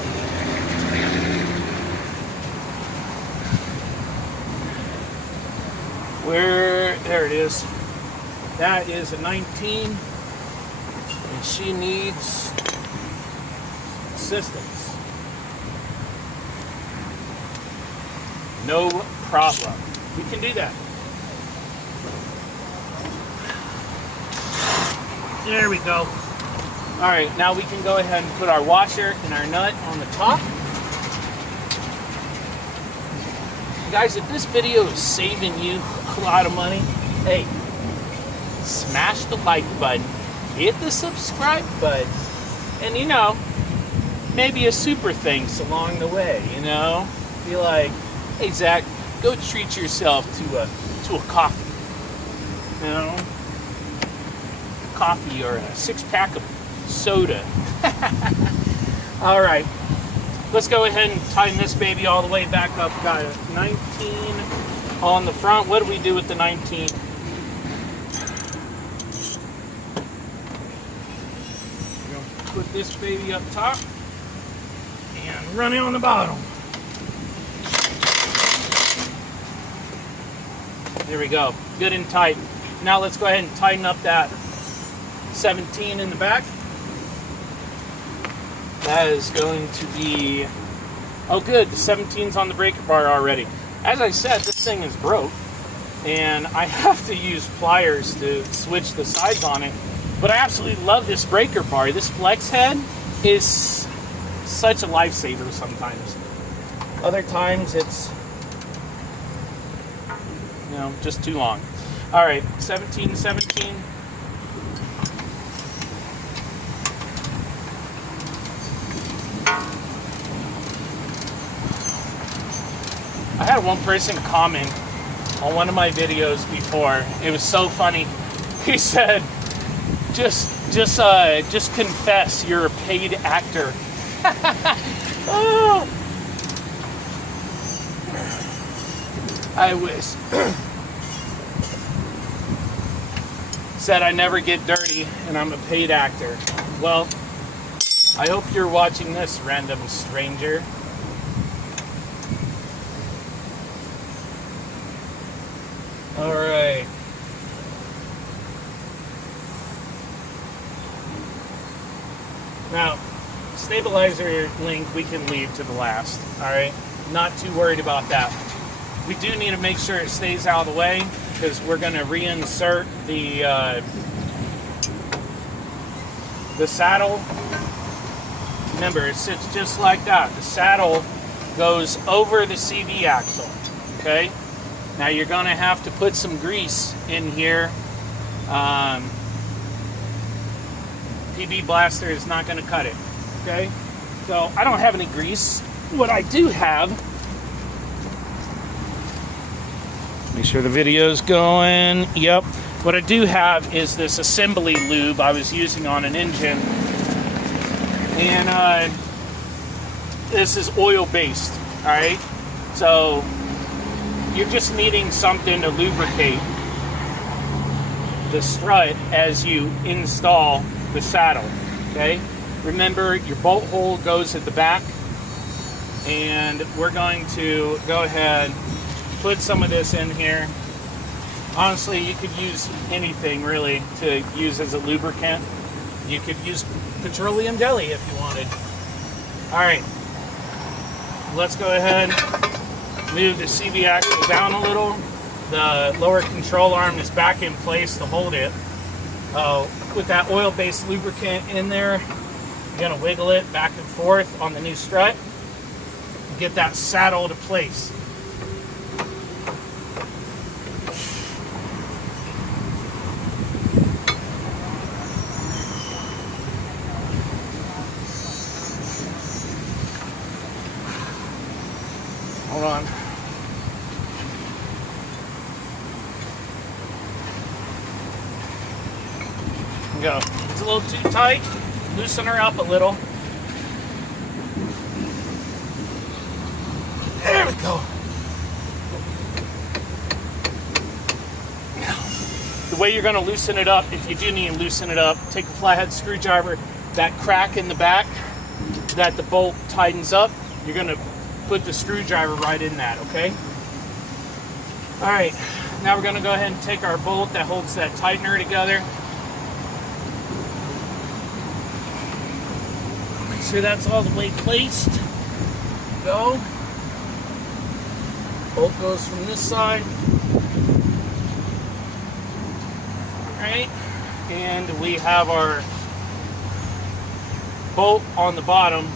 There it is. That is a 19, and she needs assistance. No problem. We can do that. There we go. All right, now we can go ahead and put our washer and our nut on the top. Guys, if this video is saving you a lot of money, hey, smash the like button, hit the subscribe button, and you know, maybe a super thanks along the way, you know? Be like, hey Zach, go treat yourself to a coffee, you know? Coffee or a 6-pack of soda. All right, let's go ahead and tighten this baby all the way back up. Got a 19 on the front. What do we do with the 19? We're going to put this baby up top and run it on the bottom. There we go, good and tight. Now let's go ahead and tighten up that 17 in the back. That is going to be, oh good, the 17's on the breaker bar already. As I said, this thing is broke. and I have to use pliers to switch the sides on it. But I absolutely love this breaker bar. This flex head is such a lifesaver sometimes. Other times it's, you know, just too long. All right, 1717. I had one person comment on one of my videos before. It was so funny. He said, just confess you're a paid actor. Oh, I wish. Said I never get dirty and I'm a paid actor. Well, I hope you're watching this, random stranger. All right. Now, stabilizer link we can leave to the last, all right? Not too worried about that. We do need to make sure it stays out of the way because we're going to reinsert the saddle. Remember, it sits just like that. The saddle goes over the CV axle, okay? Now you're going to have to put some grease in here. PB Blaster is not going to cut it, okay? So I don't have any grease. What I do have, make sure the video's going. Yep. What I do have is this assembly lube I was using on an engine. And this is oil-based, all right? So you're just needing something to lubricate the strut as you install the saddle, okay? Remember, your bolt hole goes at the back, and we're going to go ahead, put some of this in here. Honestly, you could use anything really to use as a lubricant. You could use petroleum jelly if you wanted. All right, let's go ahead, move the CV axle down a little. The lower control arm is back in place to hold it. With that oil-based lubricant in there, you're gonna wiggle it back and forth on the new strut and get that saddle to place. Hold on. Go. It's a little too tight. Loosen her up a little. There we go. The way you're going to loosen it up, if you do need to loosen it up, take a flathead screwdriver, that crack in the back that the bolt tightens up, you're going to put the screwdriver right in that, okay? All right, now we're going to go ahead and take our bolt that holds that tightener together. Make sure that's all the way placed. Go. Bolt goes from this side. All right, and we have our bolt on the bottom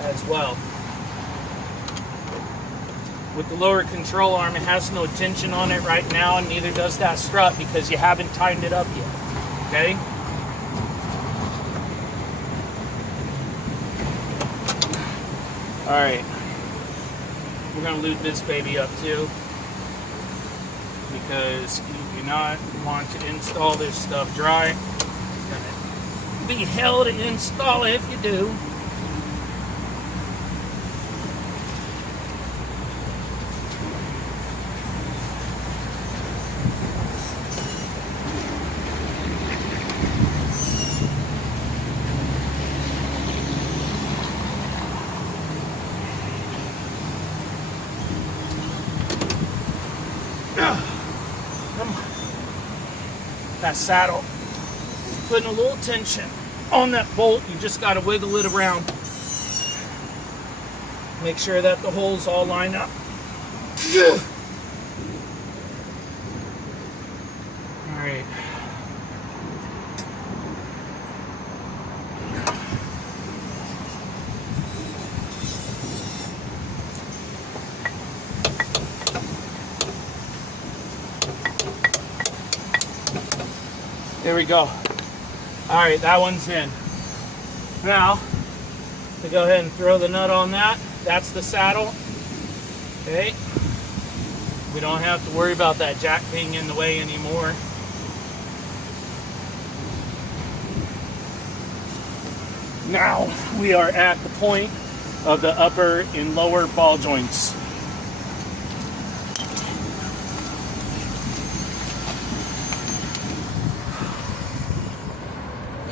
as well. With the lower control arm, it has no tension on it right now, and neither does that strut because you haven't tightened it up yet, okay? All right, we're gonna lube this baby up too because you do not want to install this stuff dry. It's gonna be hell to install it if you do. That saddle is putting a little tension on that bolt. You just got to wiggle it around. Make sure that the holes all line up. All right. There we go. All right, that one's in. Now, to go ahead and throw the nut on that, that's the saddle. Okay. We don't have to worry about that jack being in the way anymore. Now, we are at the point of the upper and lower ball joints.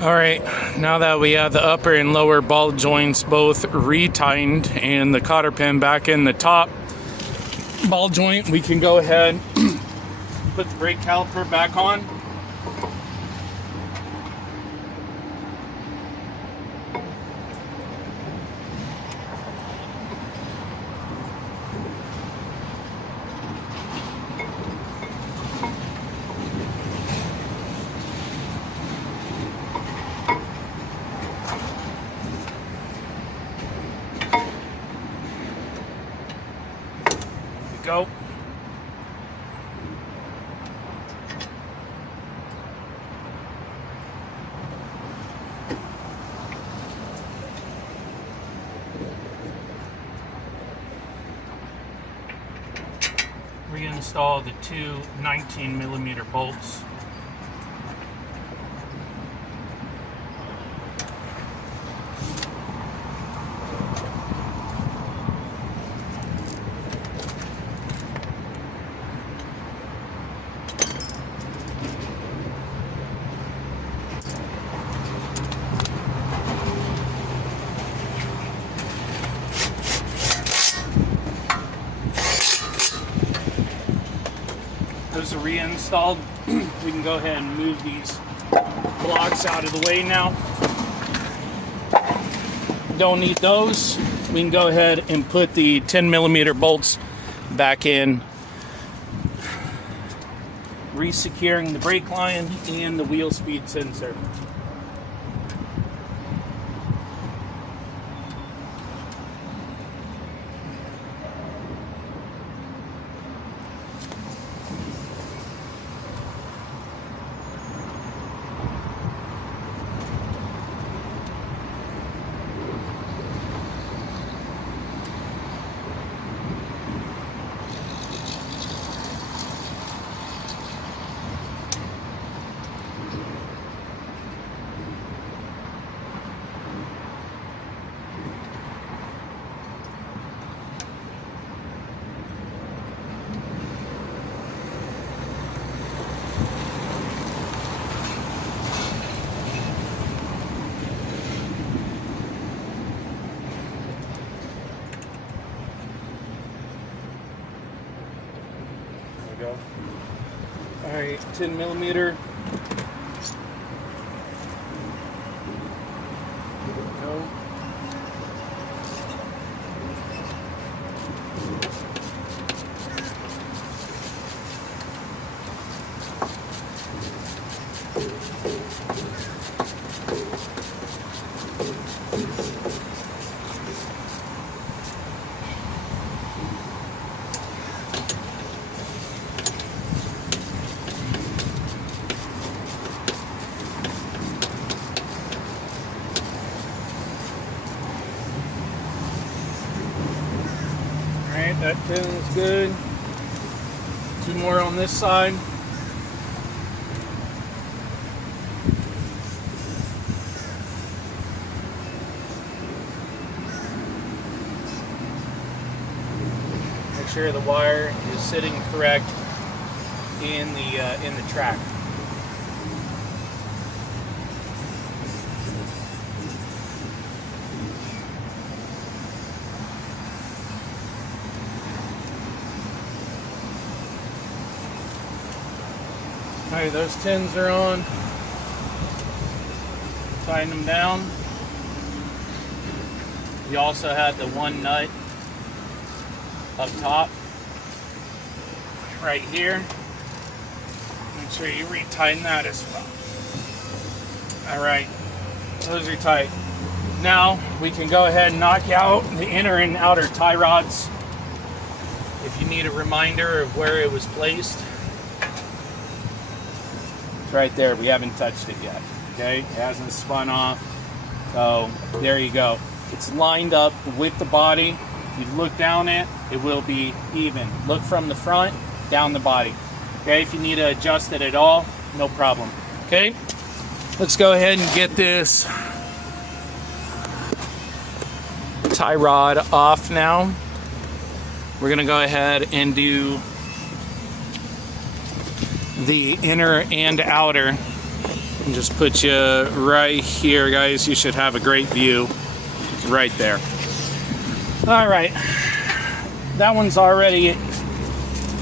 Alright, now that we have the upper and lower ball joints both retightened and the cotter pin back in the top ball joint, we can go ahead put the brake caliper back on. Go. Reinstall the two 19mm bolts. Those are reinstalled. We can go ahead and move these blocks out of the way now. Don't need those. We can go ahead and put the 10mm bolts back in, re-securing the brake line and the wheel speed sensor. Go. All right, 10mm. Go. That pin is good. Two more on this side. Make sure the wire is sitting correct in the track. Alright, those tins are on. Tighten them down. You also had the one nut up top. right here. Make sure you retighten that as well. All right, those are tight. Now we can go ahead and knock out the inner and outer tie rods. If you need a reminder of where it was placed, it's right there. We haven't touched it yet. Okay, it hasn't spun off. So there you go. It's lined up with the body. If you look down it, it will be even. Look from the front down the body. Okay, if you need to adjust it at all, no problem. Okay, let's go ahead and get this tie rod off now. We're gonna go ahead and do the inner and outer. And just put you right here, guys. You should have a great view right there. All right, that one's already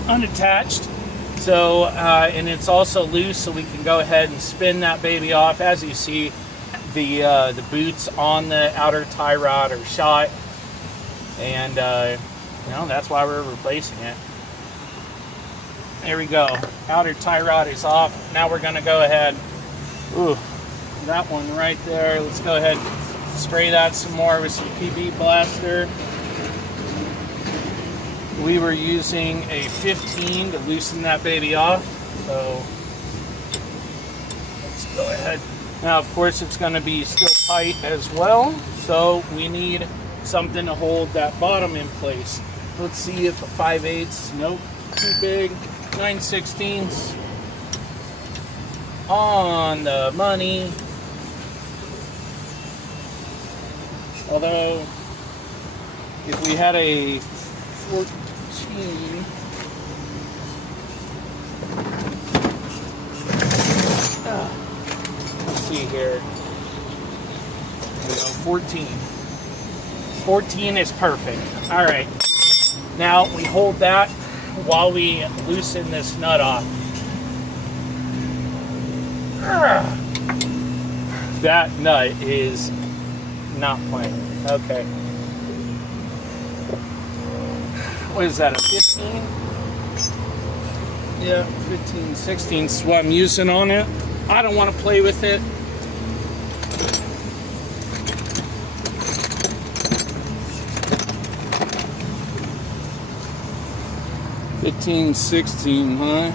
unattached. So, and it's also loose, so we can go ahead and spin that baby off. As you see, the boots on the outer tie rod are shot, and you know, that's why we're replacing it. There we go. Outer tie rod is off. Now we're gonna go ahead. Ooh, that one right there. Let's go ahead and spray that some more with some PB Blaster. We were using a 15 to loosen that baby off. So let's go ahead. Now, of course, it's going to be still tight as well. So we need something to hold that bottom in place. Let's see if a 5/8, nope, too big. 9/16 on the money. Although, if we had a 14, let's see here. There we go, 14. 14 is perfect. All right. Now we hold that while we loosen this nut off. That nut is not playing. Okay. What is that, a 15? Yeah, 15, 16 is what I'm using on it. I don't want to play with it. $15, $16, huh?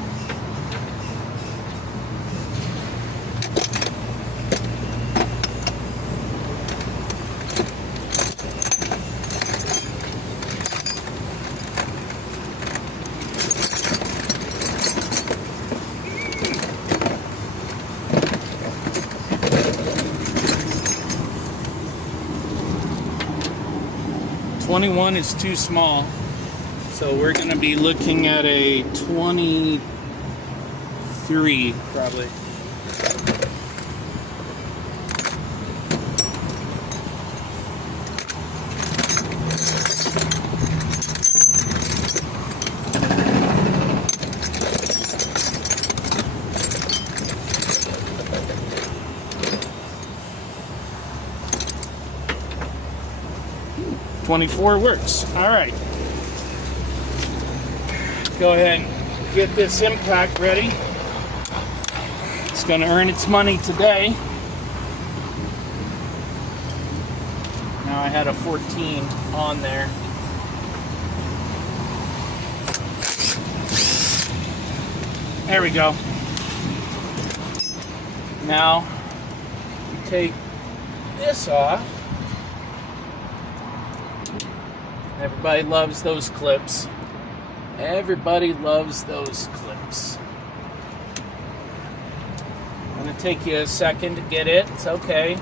$21 is too small. So we're going to be looking at a 23, probably. $24 works. All right. Go ahead and get this impact ready. It's going to earn its money today. Now I had a 14 on there. There we go. Now you take this off. Everybody loves those clips. Everybody loves those clips. I'm going to take you a second to get it. It's okay.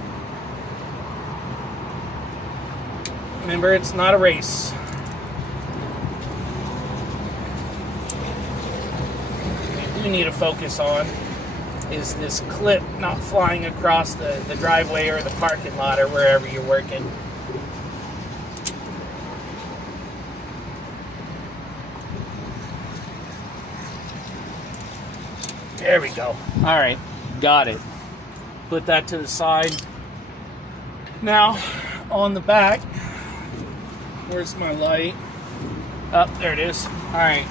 Remember, it's not a race. What you do need to focus on is this clip not flying across the driveway or the parking lot or wherever you're working. There we go. All right, got it. Put that to the side. Now, on the back, where's my light? Oh, there it is. All right,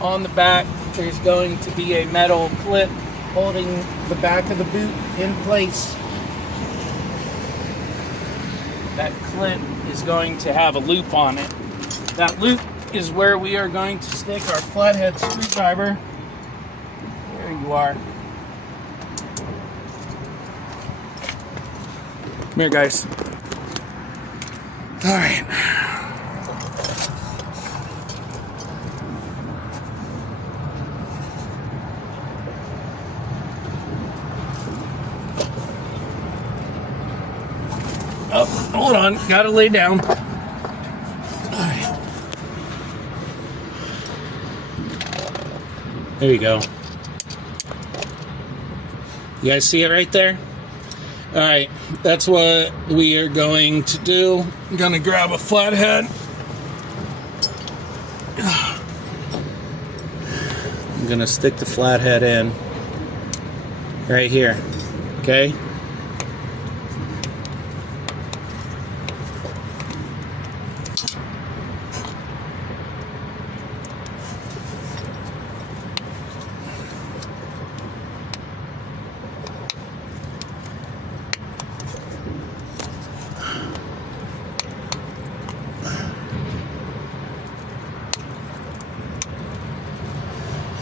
on the back, there's going to be a metal clip holding the back of the boot in place. That clip is going to have a loop on it. That loop is where we are going to stick our flathead screwdriver. There you are. Come here, guys. All right. Oh, hold on. Gotta lay down. All right. There you go. You guys see it right there? All right, that's what we are going to do. I'm gonna grab a flathead. I'm gonna stick the flathead in right here, okay?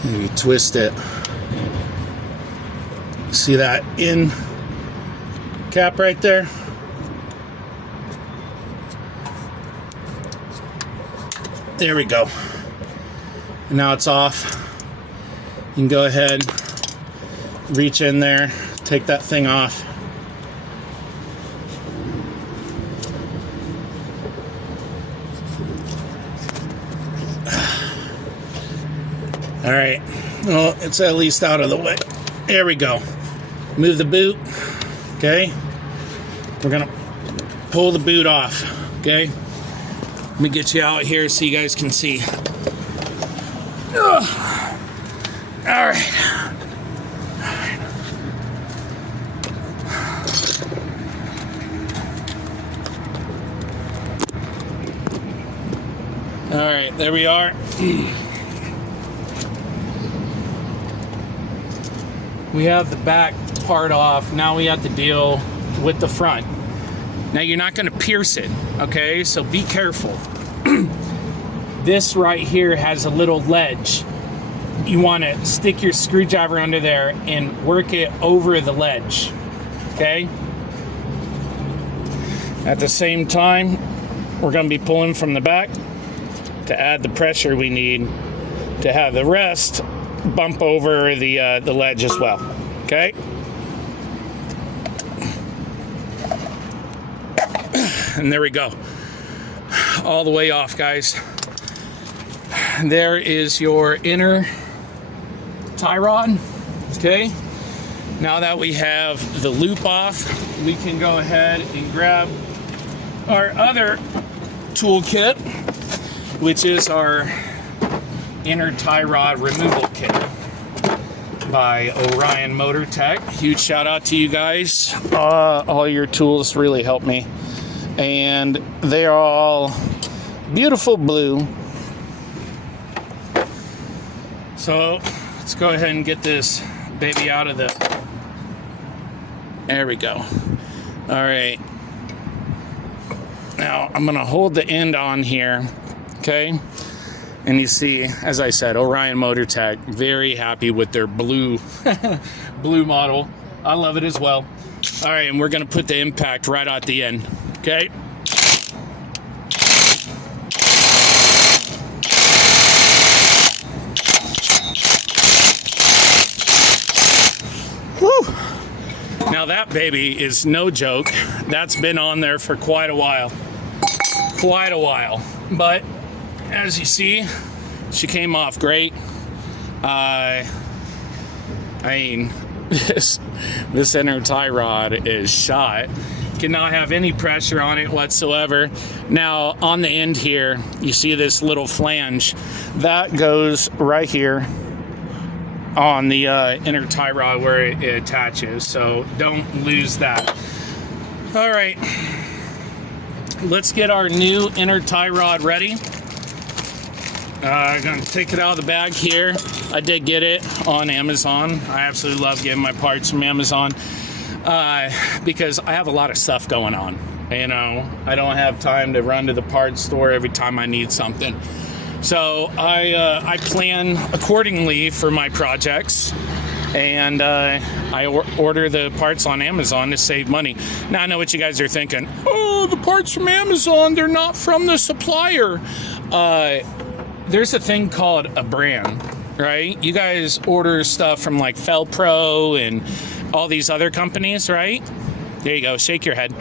Maybe twist it. See that in cap right there? There we go. And now it's off. You can go ahead, reach in there, take that thing off. All right, well, it's at least out of the way. There we go. Move the boot, okay? We're gonna pull the boot off, okay? Let me get you out here so you guys can see. Ugh. All right. All right, there we are. We have the back part off. Now we have to deal with the front. Now you're not going to pierce it, okay? So be careful. This right here has a little ledge. You want to stick your screwdriver under there and work it over the ledge, okay? At the same time, we're going to be pulling from the back to add the pressure we need to have the rest bump over the ledge as well, okay? And there we go. All the way off, guys. There is your inner tie rod, okay? Now that we have the loop off, we can go ahead and grab our other toolkit, which is our inner tie rod removal kit by Orion Motor Tech. Huge shout out to you guys. All your tools really help me. And they are all beautiful blue. So let's go ahead and get this baby out of the... There we go. All right. Now I'm gonna hold the end on here, okay? And you see, as I said, Orion Motor Tech, very happy with their blue blue model. I love it as well. All right, and we're gonna put the impact right at the end, okay? Whew. Now that baby is no joke. That's been on there for quite a while. But as you see, she came off great. I mean, this inner tie rod is shot. Cannot have any pressure on it whatsoever. Now, on the end here, you see this little flange. That goes right here on the inner tie rod where it attaches. So don't lose that. All right. Let's get our new inner tie rod ready. I'm going to take it out of the bag here. I did get it on Amazon. I absolutely love getting my parts from Amazon because I have a lot of stuff going on. You know, I don't have time to run to the parts store every time I need something. So I plan accordingly for my projects, and I order the parts on Amazon to save money. Now, I know what you guys are thinking. Oh, the parts from Amazon, they're not from the supplier. There's a thing called a brand, right? You guys order stuff from like Felpro and all these other companies, right? There you go. Shake your head.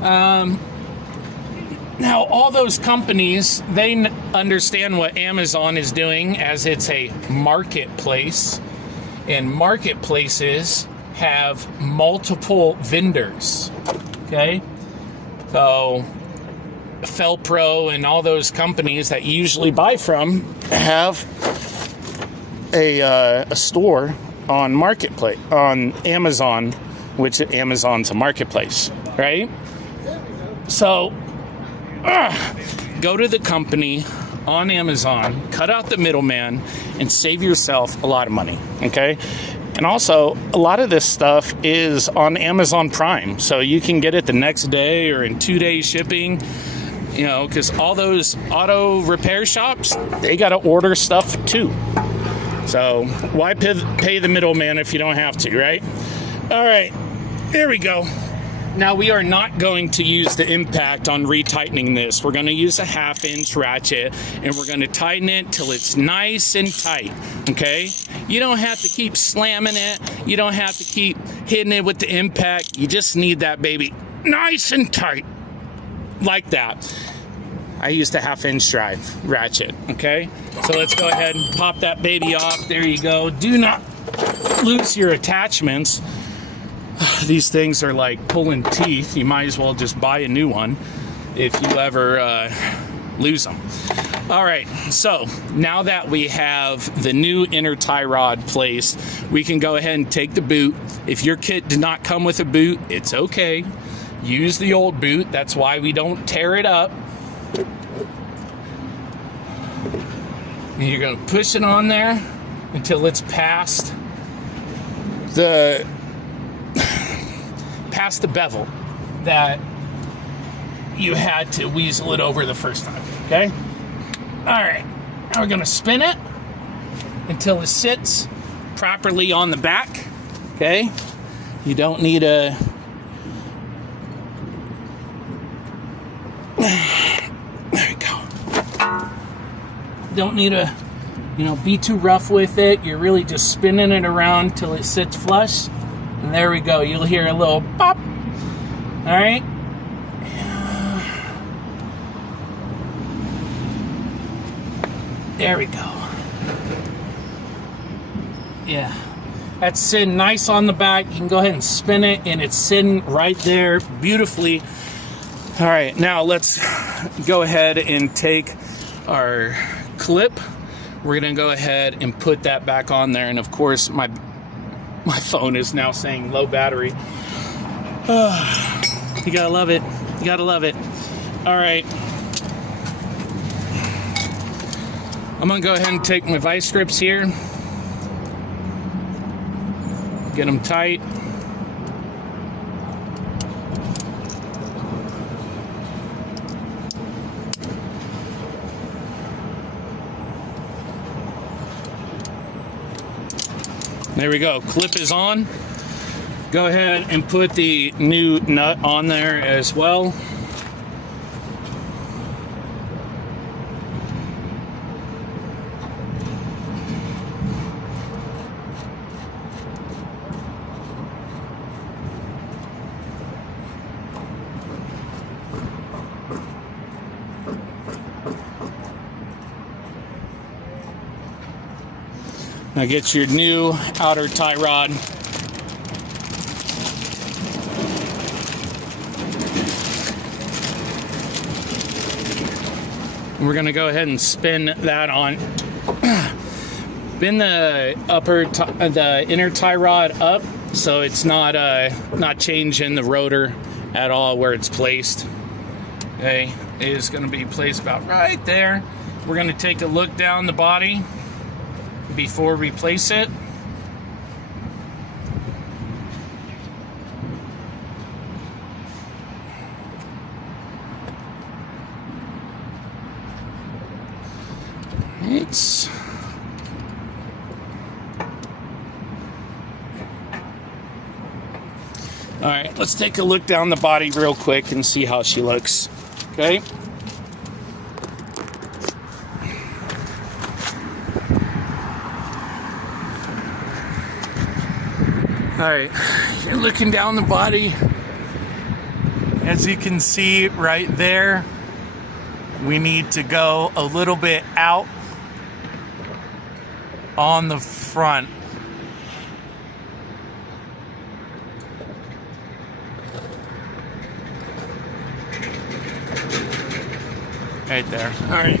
Now, all those companies, they understand what Amazon is doing as it's a marketplace. And marketplaces have multiple vendors, okay? So, Felpro and all those companies that you usually buy from have a store on marketplace on Amazon, which Amazon's a marketplace, right? So go to the company on Amazon, cut out the middleman, and save yourself a lot of money, okay? And also, a lot of this stuff is on Amazon Prime, so you can get it the next day or in 2-day shipping, you know, because all those auto repair shops, they got to order stuff too. So why pay the middleman if you don't have to, right? All right, there we go. Now, we are not going to use the impact on retightening this. We're going to use a 1/2-inch ratchet, and we're going to tighten it till it's nice and tight, okay? You don't have to keep slamming it. You don't have to keep hitting it with the impact. You just need that baby nice and tight, like that. I used a 1/2-inch ratchet, okay? So let's go ahead and pop that baby off. There you go. Do not lose your attachments. These things are like pulling teeth. You might as well just buy a new one if you ever lose them. All right, so now that we have the new inner tie rod placed, we can go ahead and take the boot. If your kit did not come with a boot, it's okay. Use the old boot. That's why we don't tear it up. And you're going to push it on there until it's past the bevel that you had to weasel it over the first time, okay? All right, now we're gonna spin it until it sits properly on the back, okay? You don't need a... There we go. Don't need to, be too rough with it. You're really just spinning it around till it sits flush. And there we go. You'll hear a little pop. All right. There we go. Yeah. That's sitting nice on the back. You can go ahead and spin it, and it's sitting right there beautifully. All right. Now let's go ahead and take our clip. We're going to go ahead and put that back on there. And of course, my phone is now saying low battery. You gotta love it. You gotta love it. All right. I'm gonna go ahead and take my vice grips here. Get them tight. There we go. Clip is on. Go ahead and put the new nut on there as well. Now get your new outer tie rod. We're going to go ahead and spin that on. Spin the inner tie rod up so it's not changing the rotor at all where it's placed. Okay, it is going to be placed about right there. we're going to take a look down the body before we place it. It's all right, let's take a look down the body real quick and see how she looks. Okay. All right, you're looking down the body. As you can see right there, we need to go a little bit out on the front. Right there. All right.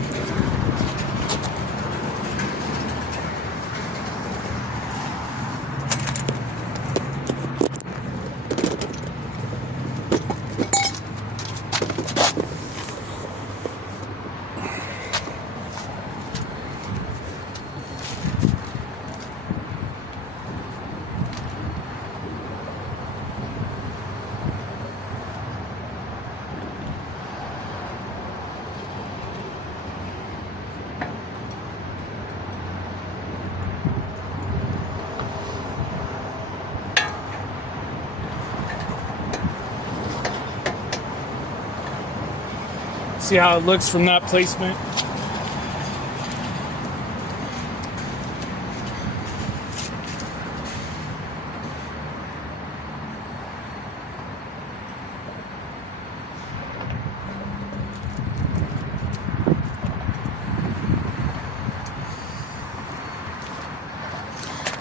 See how it looks from that placement?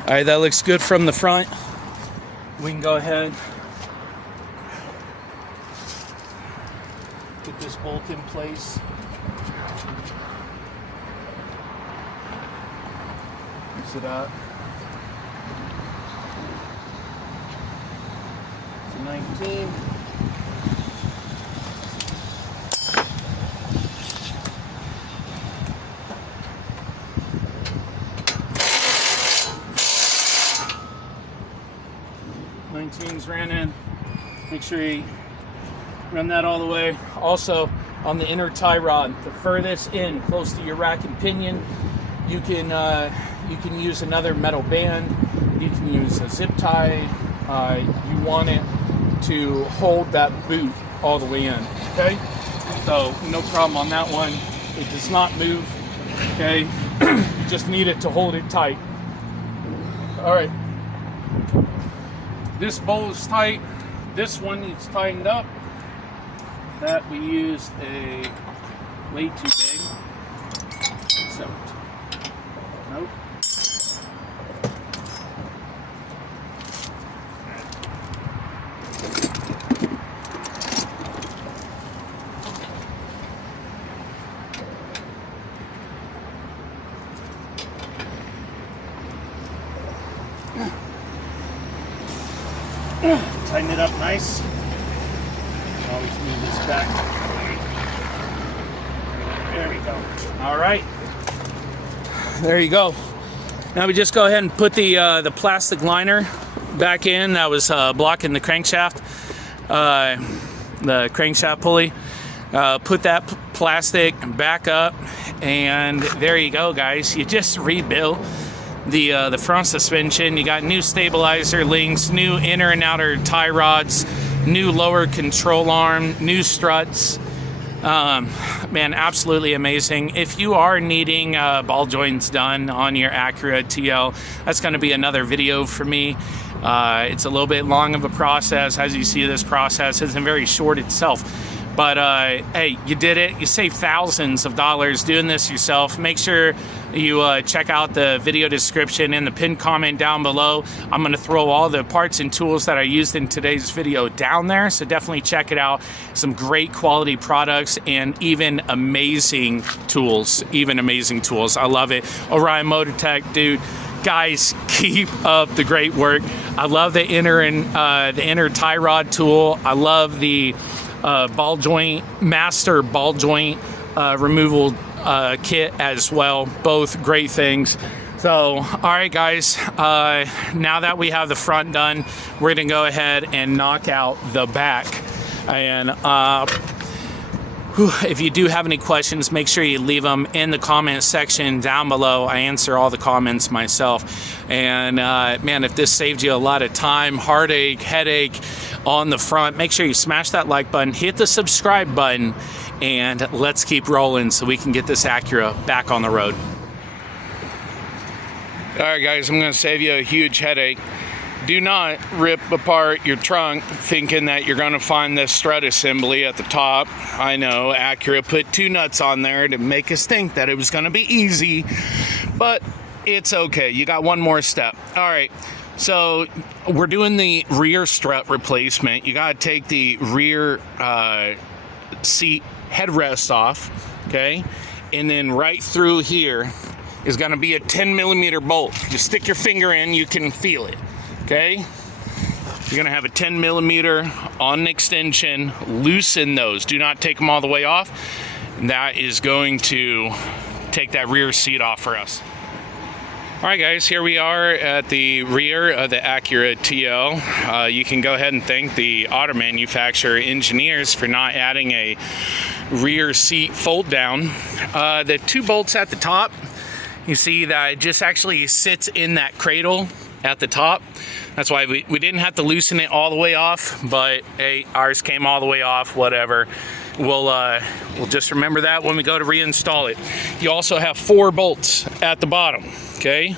All right, that looks good from the front. We can go ahead. Get this bolt in place. Mix it up. It's a 19. Nineteens ran in. Make sure you run that all the way. Also, on the inner tie rod, the furthest in, close to your rack and pinion, you can use another metal band. You can use a zip tie. You want it to hold that boot all the way in. Okay, so no problem on that one. It does not move. Okay, you just need it to hold it tight. All right. This bowl is tight. This one needs tightened up. That we used a way too big. So, nope. Tighten it up nice. Always move this back. There we go. All right. There you go. Now we just go ahead and put the plastic liner back in that was blocking the crankshaft, pulley. Put that plastic back up, and there you go, guys. You just rebuilt the front suspension. You got new stabilizer links, new inner and outer tie rods, new lower control arm, new struts. Man, absolutely amazing. If you are needing ball joints done on your Acura TL, that's going to be another video for me. It's a little bit long of a process. As you see, this process isn't very short itself. But hey, you did it. You saved thousands of dollars doing this yourself. Make sure you check out the video description and the pinned comment down below. I'm going to throw all the parts and tools that I used in today's video down there, so definitely check it out. Some great quality products and even amazing tools. I love it. Orion Motor Tech, dude. Guys, keep up the great work. I love the inner tie rod tool. I love the master ball joint removal kit as well. Both great things. So, all right, guys, now that we have the front done, we're going to go ahead and knock out the back. And if you do have any questions, make sure you leave them in the comment section down below. I answer all the comments myself. And man, if this saved you a lot of time, heartache, headache on the front, make sure you smash that like button, hit the subscribe button, and let's keep rolling so we can get this Acura back on the road. All right, guys, I'm going to save you a huge headache. Do not rip apart your trunk thinking that you're going to find this strut assembly at the top. I know Acura put 2 nuts on there to make us think that it was going to be easy, but it's okay. You got one more step. All right, so we're doing the rear strut replacement. You got to take the rear seat headrests off, okay? And then right through here is going to be a 10mm bolt. You stick your finger in, you can feel it. Okay, you're gonna have a 10mm on an extension. Loosen those. Do not take them all the way off. And that is going to take that rear seat off for us. All right, guys, here we are at the rear of the Acura TL. You can go ahead and thank the auto manufacturer engineers for not adding a rear seat fold down. The 2 bolts at the top, you see that it just actually sits in that cradle at the top. That's why we didn't have to loosen it all the way off, but hey, ours came all the way off, whatever. We'll just remember that when we go to reinstall it. You also have 4 bolts at the bottom, okay?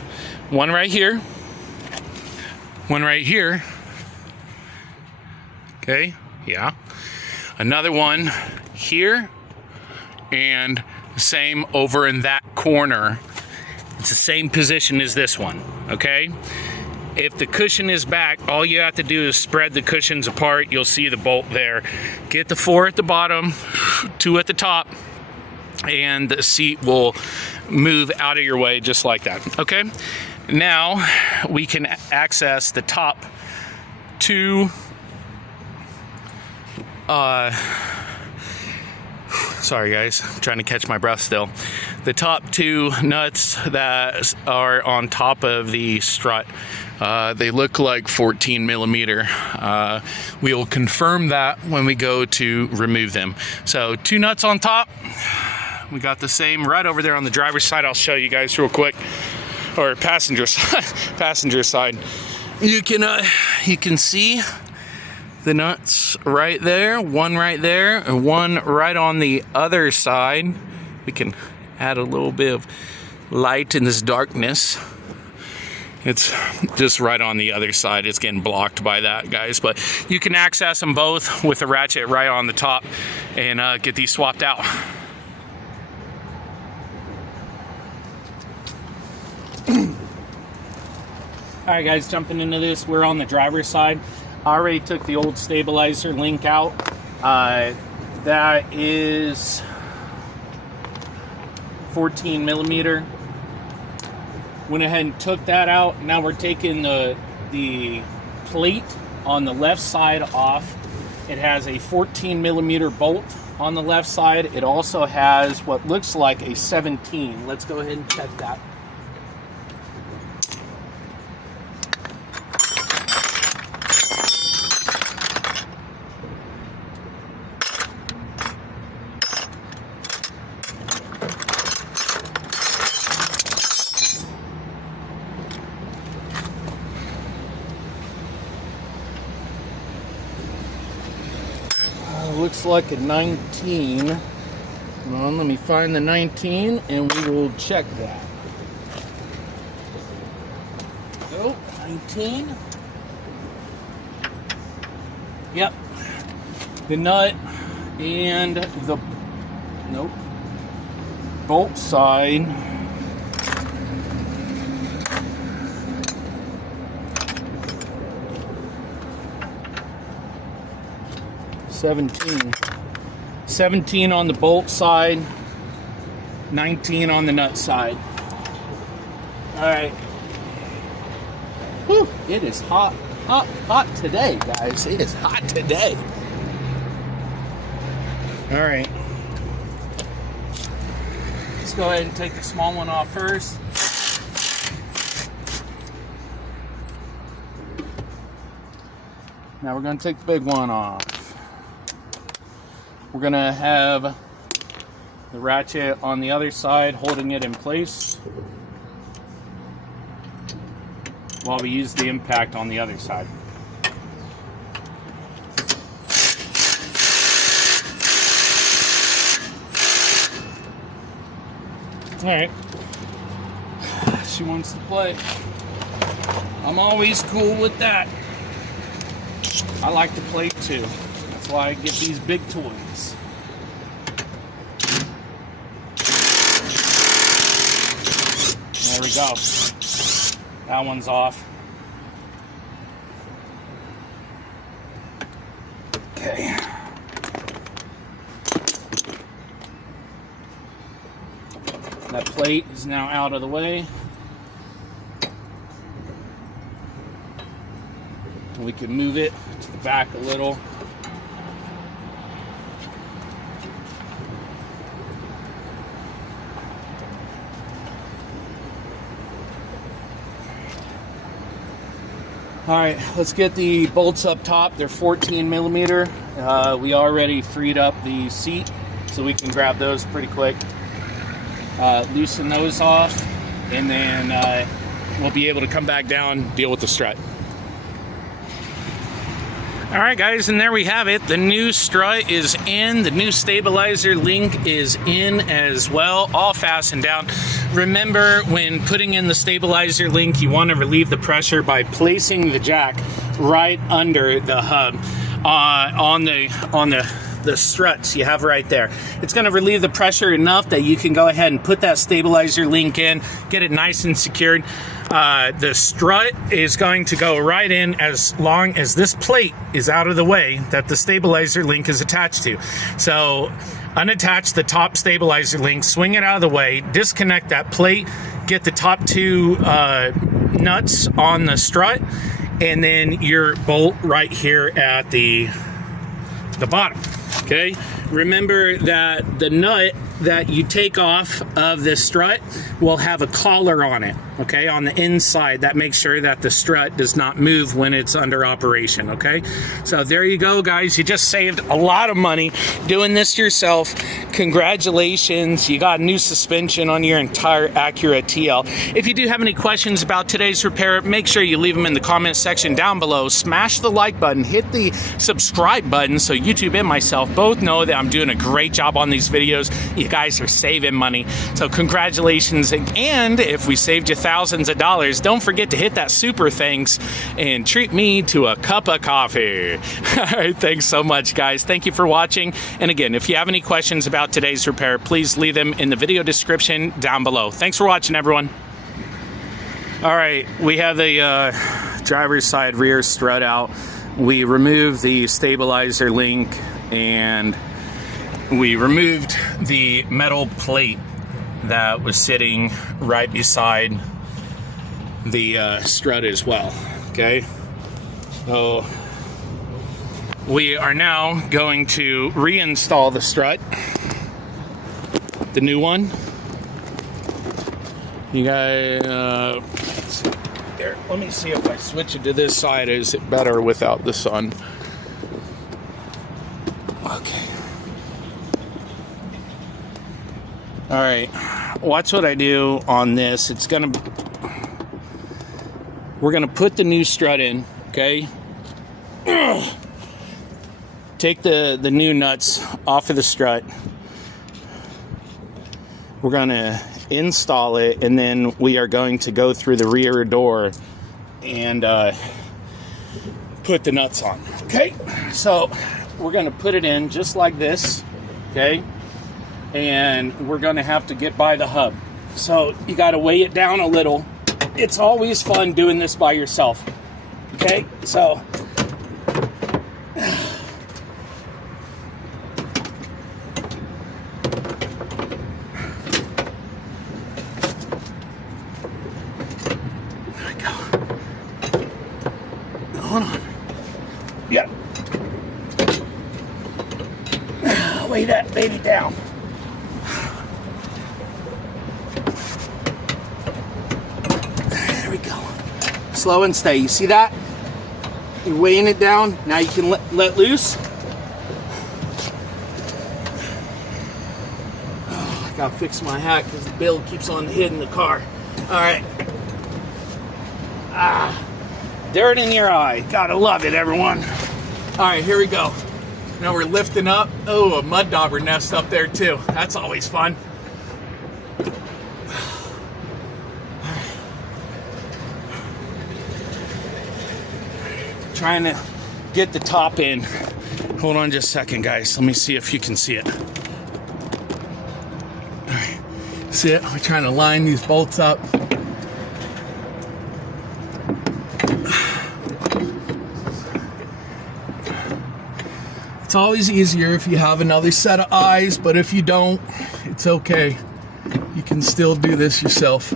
One right here, one right here, okay, yeah. Another one here, and the same over in that corner. It's the same position as this one, okay? If the cushion is back, all you have to do is spread the cushions apart. You'll see the bolt there. Get the 4 at the bottom, 2 at the top, and the seat will move out of your way just like that, okay? Now we can access the top 2 sorry guys, I'm trying to catch my breath still. The top 2 nuts that are on top of the strut, they look like 14mm. We'll confirm that when we go to remove them. So 2 nuts on top. We got the same right over there on the driver's side. I'll show you guys real quick, or passenger side. Passenger side. You can see the nuts right there, one right there, and one right on the other side. We can add a little bit of light in this darkness. It's just right on the other side. It's getting blocked by that, guys. But you can access them both with the ratchet right on the top and get these swapped out. All right, guys, jumping into this, we're on the driver's side. I already took the old stabilizer link out. That is 14mm. Went ahead and took that out. Now we're taking the plate on the left side off. It has a 14mm bolt on the left side. It also has what looks like a 17. Let's go ahead and check that. Looks like a 19. Hold on, let me find the 19 and we will check that. Nope, 19. Yep. The nut and the bolt side. Seventeen on the bolt side, 19 on the nut side. All right. Whew, it is hot today, guys. It is hot today. All right. let's go ahead and take the small one off first. Now we're going to take the big one off. We're going to have the ratchet on the other side holding it in place while we use the impact on the other side. Alright, she wants to play. I'm always cool with that. I like to play too. That's why I get these big toys. There we go. That one's off. Okay. That plate is now out of the way. We can move it to the back a little. All right, let's get the bolts up top. They're 14 millimeter. We already freed up the seat, so we can grab those pretty quick. Loosen those off, and then we'll be able to come back down, deal with the strut. All right, guys, and there we have it. The new strut is in. The new stabilizer link is in as well, all fastened down. Remember, when putting in the stabilizer link, you want to relieve the pressure by placing the jack right under the hub on the struts you have right there. It's going to relieve the pressure enough that you can go ahead and put that stabilizer link in, get it nice and secured. The strut is going to go right in as long as this plate is out of the way that the stabilizer link is attached to. So unattach the top stabilizer link, swing it out of the way, disconnect that plate, get the top two nuts on the strut, and then your bolt right here at the bottom. Okay, remember that the nut that you take off of the strut will have a collar on it, okay, on the inside. That makes sure that the strut does not move when it's under operation, okay? So there you go, guys. You just saved a lot of money doing this yourself. Congratulations. You got a new suspension on your entire Acura TL. If you do have any questions about today's repair, make sure you leave them in the comment section down below. Smash the like button, hit the subscribe button so YouTube and myself both know that I'm doing a great job on these videos. You guys are saving money, so congratulations. And if we saved you thousands of dollars, don't forget to hit that super thanks and treat me to a cup of coffee. All right, thanks so much, guys. Thank you for watching. And again, if you have any questions about today's repair, please leave them in the video description down below. Thanks for watching, everyone. All right, we have the driver's side rear strut out. We removed the stabilizer link, and we removed the metal plate that was sitting right beside the strut as well. Okay, so we are now going to reinstall the strut, the new one. You guys, here, let me see if I switch it to this side. Is it better without the sun? Okay. All right, watch what I do on this. We're gonna put the new strut in, okay? Take the new nuts off of the strut. We're gonna install it, and then we are going to go through the rear door and put the nuts on, okay? So we're gonna put it in just like this, okay? And we're going to have to get by the hub. So you got to weigh it down a little. It's always fun doing this by yourself. Okay, so there we go. Hold on. Yep. Weigh that baby down. slow and steady. You see that? You're weighing it down. Now you can let loose. Oh, I gotta fix my hat because the bill keeps on hitting the car. All right. Dirt in your eye. Gotta love it, everyone. All right, here we go. Now we're lifting up. Oh, a mud dauber nest up there too. That's always fun. Trying to get the top in. Hold on just a second, guys. Let me see if you can see it. All right. See it? We're trying to line these bolts up. It's always easier if you have another set of eyes, but if you don't, it's okay. You can still do this yourself.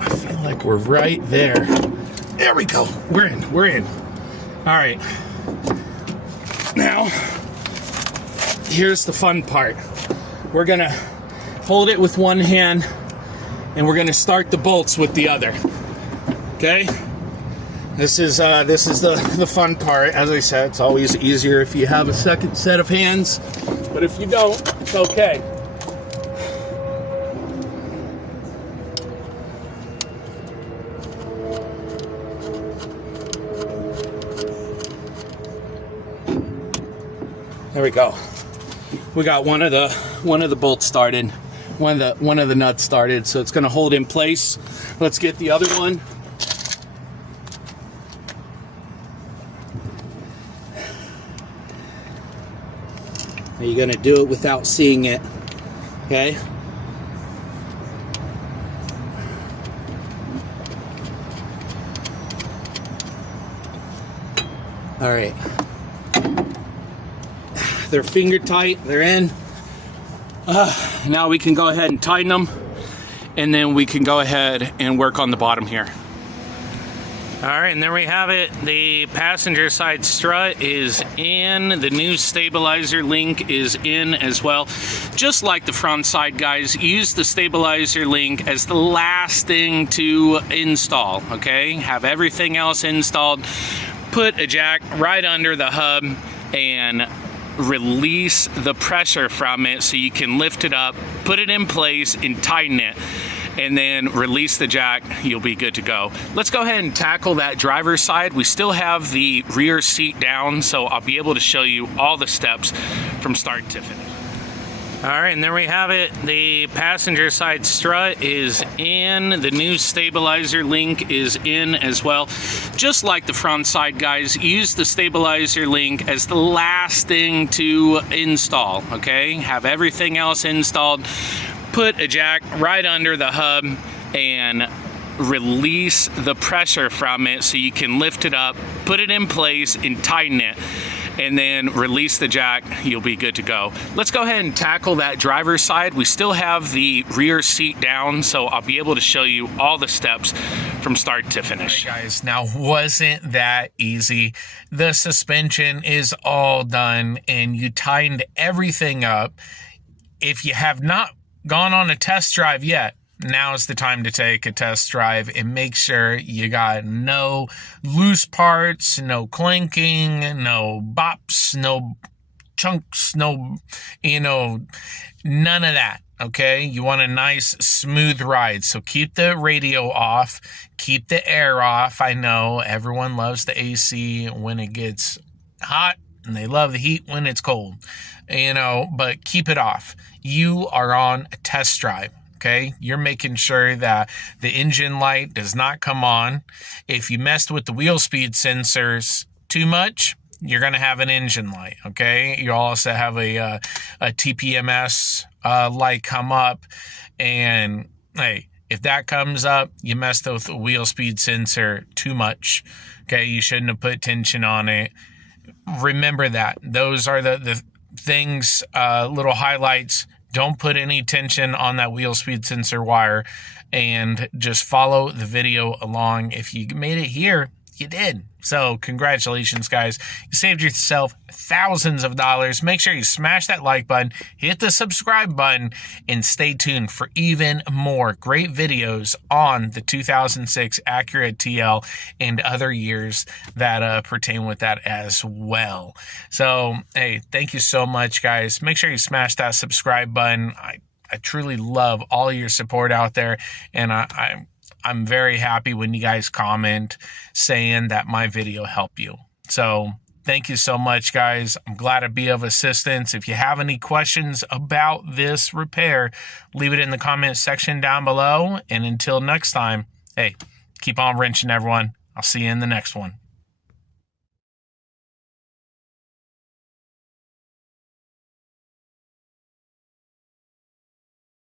I feel like we're right there. There we go. We're in. All right. Now, here's the fun part. We're gonna hold it with one hand and we're gonna start the bolts with the other. Okay? This is the fun part. As I said, it's always easier if you have a second set of hands, but if you don't, it's okay. There we go. We got one of the bolts started, one of the nuts started, so it's going to hold in place. Let's get the other one. You're going to do it without seeing it, okay? All right. They're finger tight, they're in. Now we can go ahead and tighten them, and then we can go ahead and work on the bottom here. All right, and there we have it. The passenger side strut is in. The new stabilizer link is in as well. Just like the front side, guys, use the stabilizer link as the last thing to install, okay? Have everything else installed. Put a jack right under the hub and release the pressure from it so you can lift it up, put it in place, and tighten it, and then release the jack. You'll be good to go. Let's go ahead and tackle that driver's side. We still have the rear seat down, so I'll be able to show you all the steps from start to finish. All right, and there we have it. The passenger side strut is in. The new stabilizer link is in as well. Just like the front side, guys, use the stabilizer link as the last thing to install, okay? Have everything else installed. Put a jack right under the hub and release the pressure from it so you can lift it up, put it in place, and tighten it, and then release the jack. You'll be good to go. Let's go ahead and tackle that driver's side. We still have the rear seat down, so I'll be able to show you all the steps from start to finish. All right, guys, now wasn't that easy? The suspension is all done and you tightened everything up. If you have not gone on a test drive yet, now is the time to take a test drive and make sure you got no loose parts, no clinking, no bops, no chunks, no, none of that. Okay, you want a nice smooth ride, so keep the radio off, keep the air off. I know everyone loves the AC when it gets hot and they love the heat when it's cold, but keep it off. You are on a test drive. Okay, you're making sure that the engine light does not come on. If you messed with the wheel speed sensors too much, you're going to have an engine light, okay? You also have a TPMS light come up, and hey, if that comes up, you messed with the wheel speed sensor too much, okay? You shouldn't have put tension on it. Remember that. Those are the things, little highlights. Don't put any tension on that wheel speed sensor wire, and just follow the video along. If you made it here, you did. So congratulations, guys. You saved yourself thousands of dollars. Make sure you smash that like button, hit the subscribe button, and stay tuned for even more great videos on the 2006 Acura TL and other years that pertain with that as well. So, hey, thank you so much, guys. Make sure you smash that subscribe button. I truly love all your support out there, and I'm very happy when you guys comment saying that my video helped you. So thank you so much, guys. I'm glad to be of assistance. If you have any questions about this repair, leave it in the comment section down below. And until next time, hey, keep on wrenching, everyone. I'll see you in the next one.